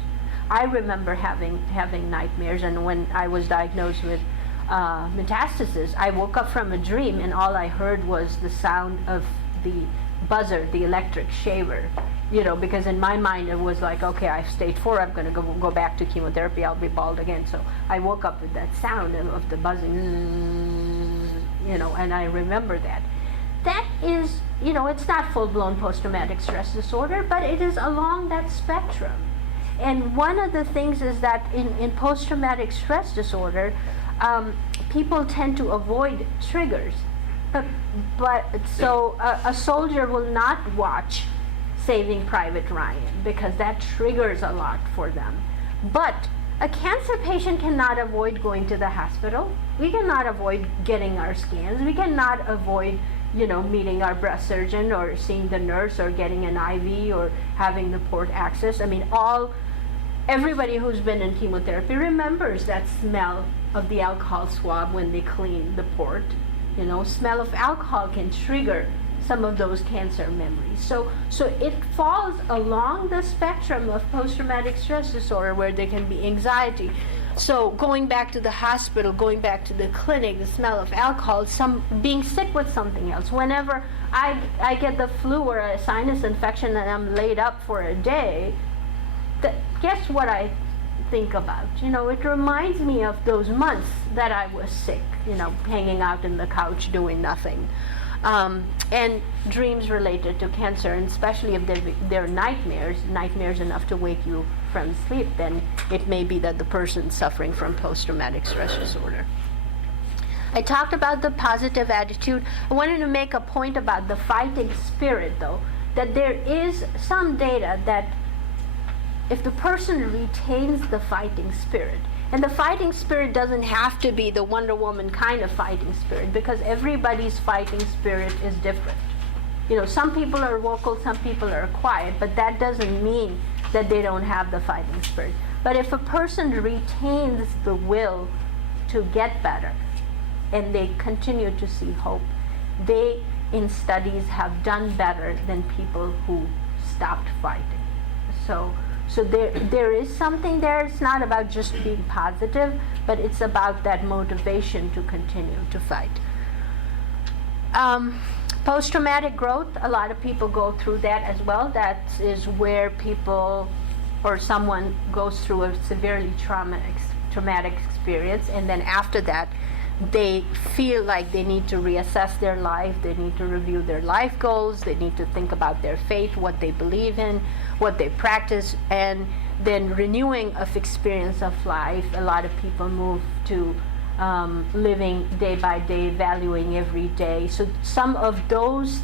I remember having nightmares, and when I was diagnosed with metastasis, I woke up from a dream and all I heard was the sound of the buzzer, the electric shaver. Because in my mind it was like, okay, I have stage 4, I'm going to go back to chemotherapy, I'll be bald again. So I woke up with that sound of the buzzing, and I remember that. That is, it's not full-blown post-traumatic stress disorder, but it is along that spectrum. And one of the things is that in post-traumatic stress disorder, people tend to avoid triggers. So a soldier will not watch Saving Private Ryan because that triggers a lot for them. But a cancer patient cannot avoid going to the hospital. We cannot avoid getting our scans. We cannot avoid, meeting our breast surgeon or seeing the nurse or getting an IV or having the port access. I mean, everybody who's been in chemotherapy remembers that smell of the alcohol swab when they clean the port. Smell of alcohol can trigger some of those cancer memories. So it falls along the spectrum of post-traumatic stress disorder where there can be anxiety. So going back to the hospital, going back to the clinic, the smell of alcohol, being sick with something else. Whenever I get the flu or a sinus infection and I'm laid up for a day, guess what I think about? It reminds me of those months that I was sick, hanging out in the couch doing nothing. And dreams related to cancer, and especially if they're nightmares enough to wake you from sleep, then it may be that the person's suffering from post-traumatic stress disorder. I talked about the positive attitude. I wanted to make a point about the fighting spirit, though, that there is some data that if the person retains the fighting spirit, and the fighting spirit doesn't have to be the Wonder Woman kind of fighting spirit, because everybody's fighting spirit is different. You know, some people are vocal, some people are quiet, but that doesn't mean that they don't have the fighting spirit. But if a person retains the will to get better, and they continue to see hope, they, in studies, have done better than people who stopped fighting. So there is something there. It's not about just being positive, but it's about that motivation to continue to fight. Post-traumatic growth, a lot of people go through that as well. That is where people or someone goes through a severely traumatic experience, and then after that, they feel like they need to reassess their life, they need to review their life goals, they need to think about their faith, what they believe in, what they practice, and then renewing of experience of life. A lot of people move to living day by day, valuing every day. So some of those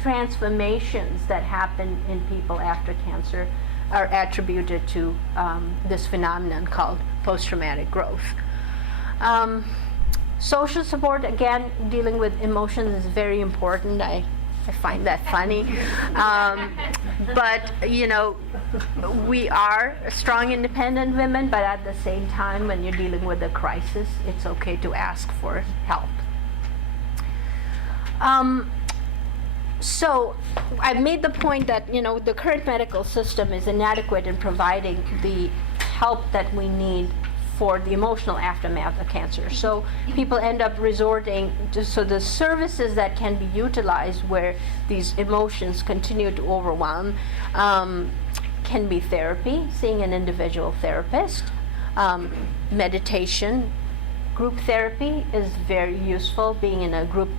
transformations that happen in people after cancer are attributed to this phenomenon called post-traumatic growth. Social support, again, dealing with emotions is very important. I find that funny. But, you know, we are strong, independent women, but at the same time, when you're dealing with a crisis, it's okay to ask for help. So I've made the point that, you know, the current medical system is inadequate in providing the help that we need for the emotional aftermath of cancer. So people end up resorting to, so the services that can be utilized where these emotions continue to overwhelm can be therapy, seeing an individual therapist, meditation. Group therapy is very useful, being in a group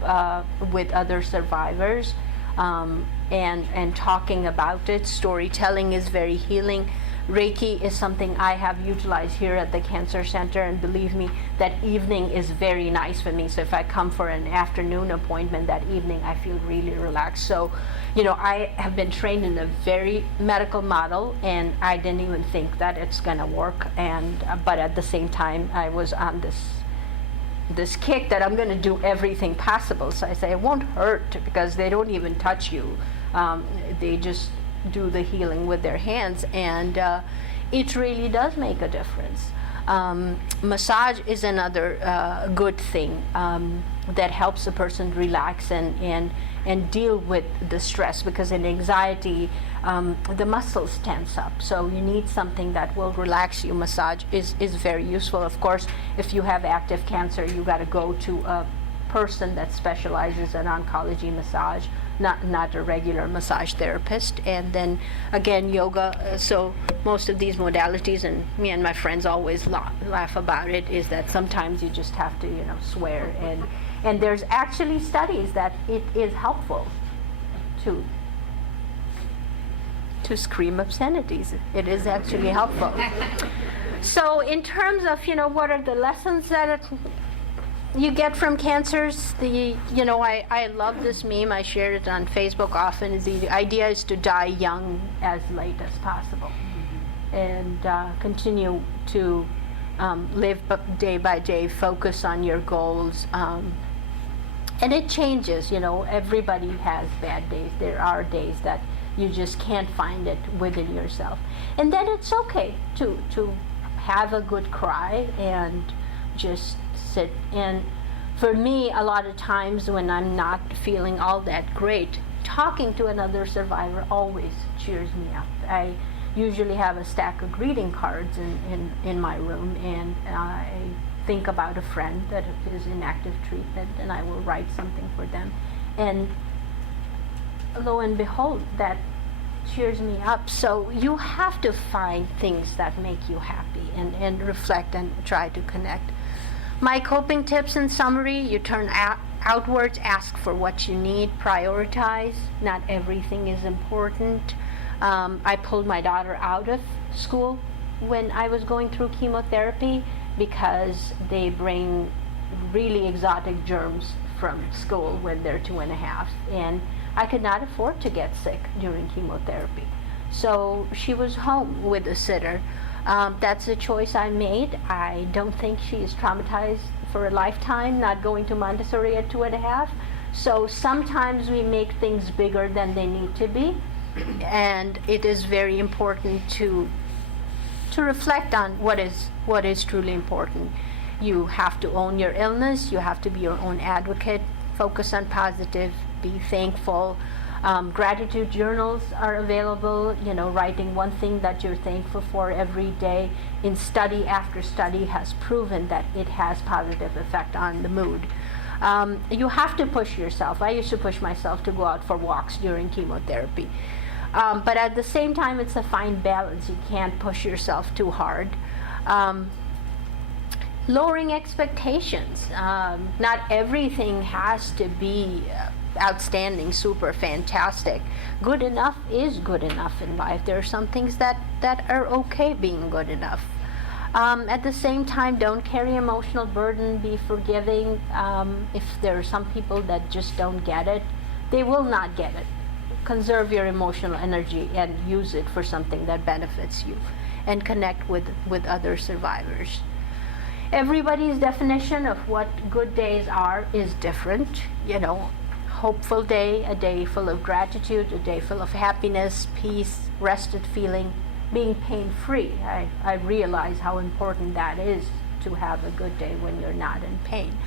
with other survivors, and talking about it. Storytelling is very healing. Reiki is something I have utilized here at the Cancer Center, and believe me, that evening is very nice for me. So if I come for an afternoon appointment that evening, I feel really relaxed. So, you know, I have been trained in a very medical model, and I didn't even think that it's gonna work. And but at the same time, I was on this kick that I'm gonna do everything possible. So I say it won't hurt, because they don't even touch you. They just do the healing with their hands, and it really does make a difference. Massage is another good thing that helps a person relax and deal with the stress, because in anxiety the muscles tense up, so you need something that will relax you. Massage is very useful. Of course, if you have active cancer, you got to go to a person that specializes in oncology massage, not a regular massage therapist. And then again, yoga. So most of these modalities, and me and my friends always laugh about it, is that sometimes you just have to, you know, swear, and there's actually studies that it is helpful to scream obscenities. It is actually helpful. So in terms of, you know, what are the lessons that you get from cancers, you know, I love this meme. I share it on Facebook often. The idea is to die young as late as possible, and continue to live day by day, focus on your goals. And it changes, you know, everybody has bad days. There are days that you just can't find it within yourself. And then it's okay to have a good cry and just sit. And for me, a lot of times when I'm not feeling all that great, talking to another survivor always cheers me up. I usually have a stack of greeting cards in my room, and I think about a friend that is in active treatment, and I will write something for them. And lo and behold, that cheers me up. So you have to find things that make you happy, and reflect and try to connect. My coping tips in summary: you turn outwards, ask for what you need, prioritize. Not everything is important. I pulled my daughter out of school when I was going through chemotherapy, because they bring really exotic germs from school when they're 2.5, and I could not afford to get sick during chemotherapy. So she was home with a sitter. That's a choice I made. I don't think she is traumatized for a lifetime, not going to Montessori at 2.5. So sometimes we make things bigger than they need to be, and it is very important to reflect on what is truly important. You have to own your illness. You have to be your own advocate. Focus on positive. Be thankful. Gratitude journals are available. Writing one thing that you're thankful for every day. In study after study has proven that it has positive effect on the mood. You have to push yourself. I used to push myself to go out for walks during chemotherapy. But at the same time, it's a fine balance. You can't push yourself too hard. Lowering expectations. Not everything has to be outstanding, super fantastic. Good enough is good enough in life. There are some things that are okay being good enough. At the same time, don't carry emotional burden. Be forgiving. If there are some people that just don't get it, they will not get it. Conserve your emotional energy and use it for something that benefits you, and connect with other survivors. Everybody's definition of what good days are is different. Hopeful day, a day full of gratitude, a day full of happiness, peace, rested feeling, being pain-free. I realize how important that is, to have a good day when you're not in pain.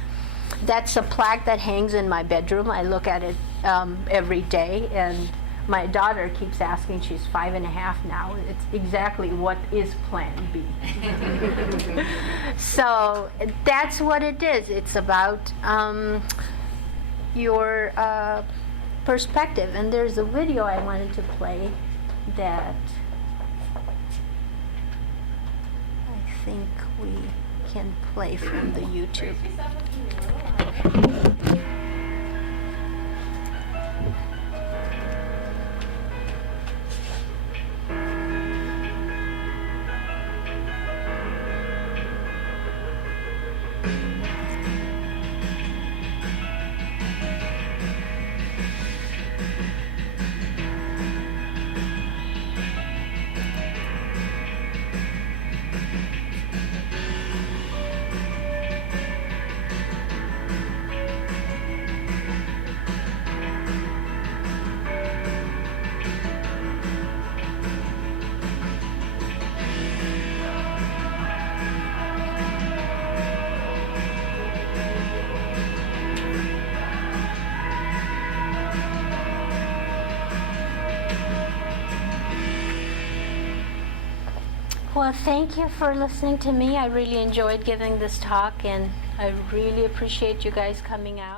That's a plaque that hangs in my bedroom. I look at it every day, and my daughter keeps asking, she's 5.5 now, it's exactly what is Plan B. So that's what it is. It's about your perspective. And there's a video I wanted to play that I think we can play from the YouTube. Well, thank you for listening to me. I really enjoyed giving this talk, and I really appreciate you guys coming out.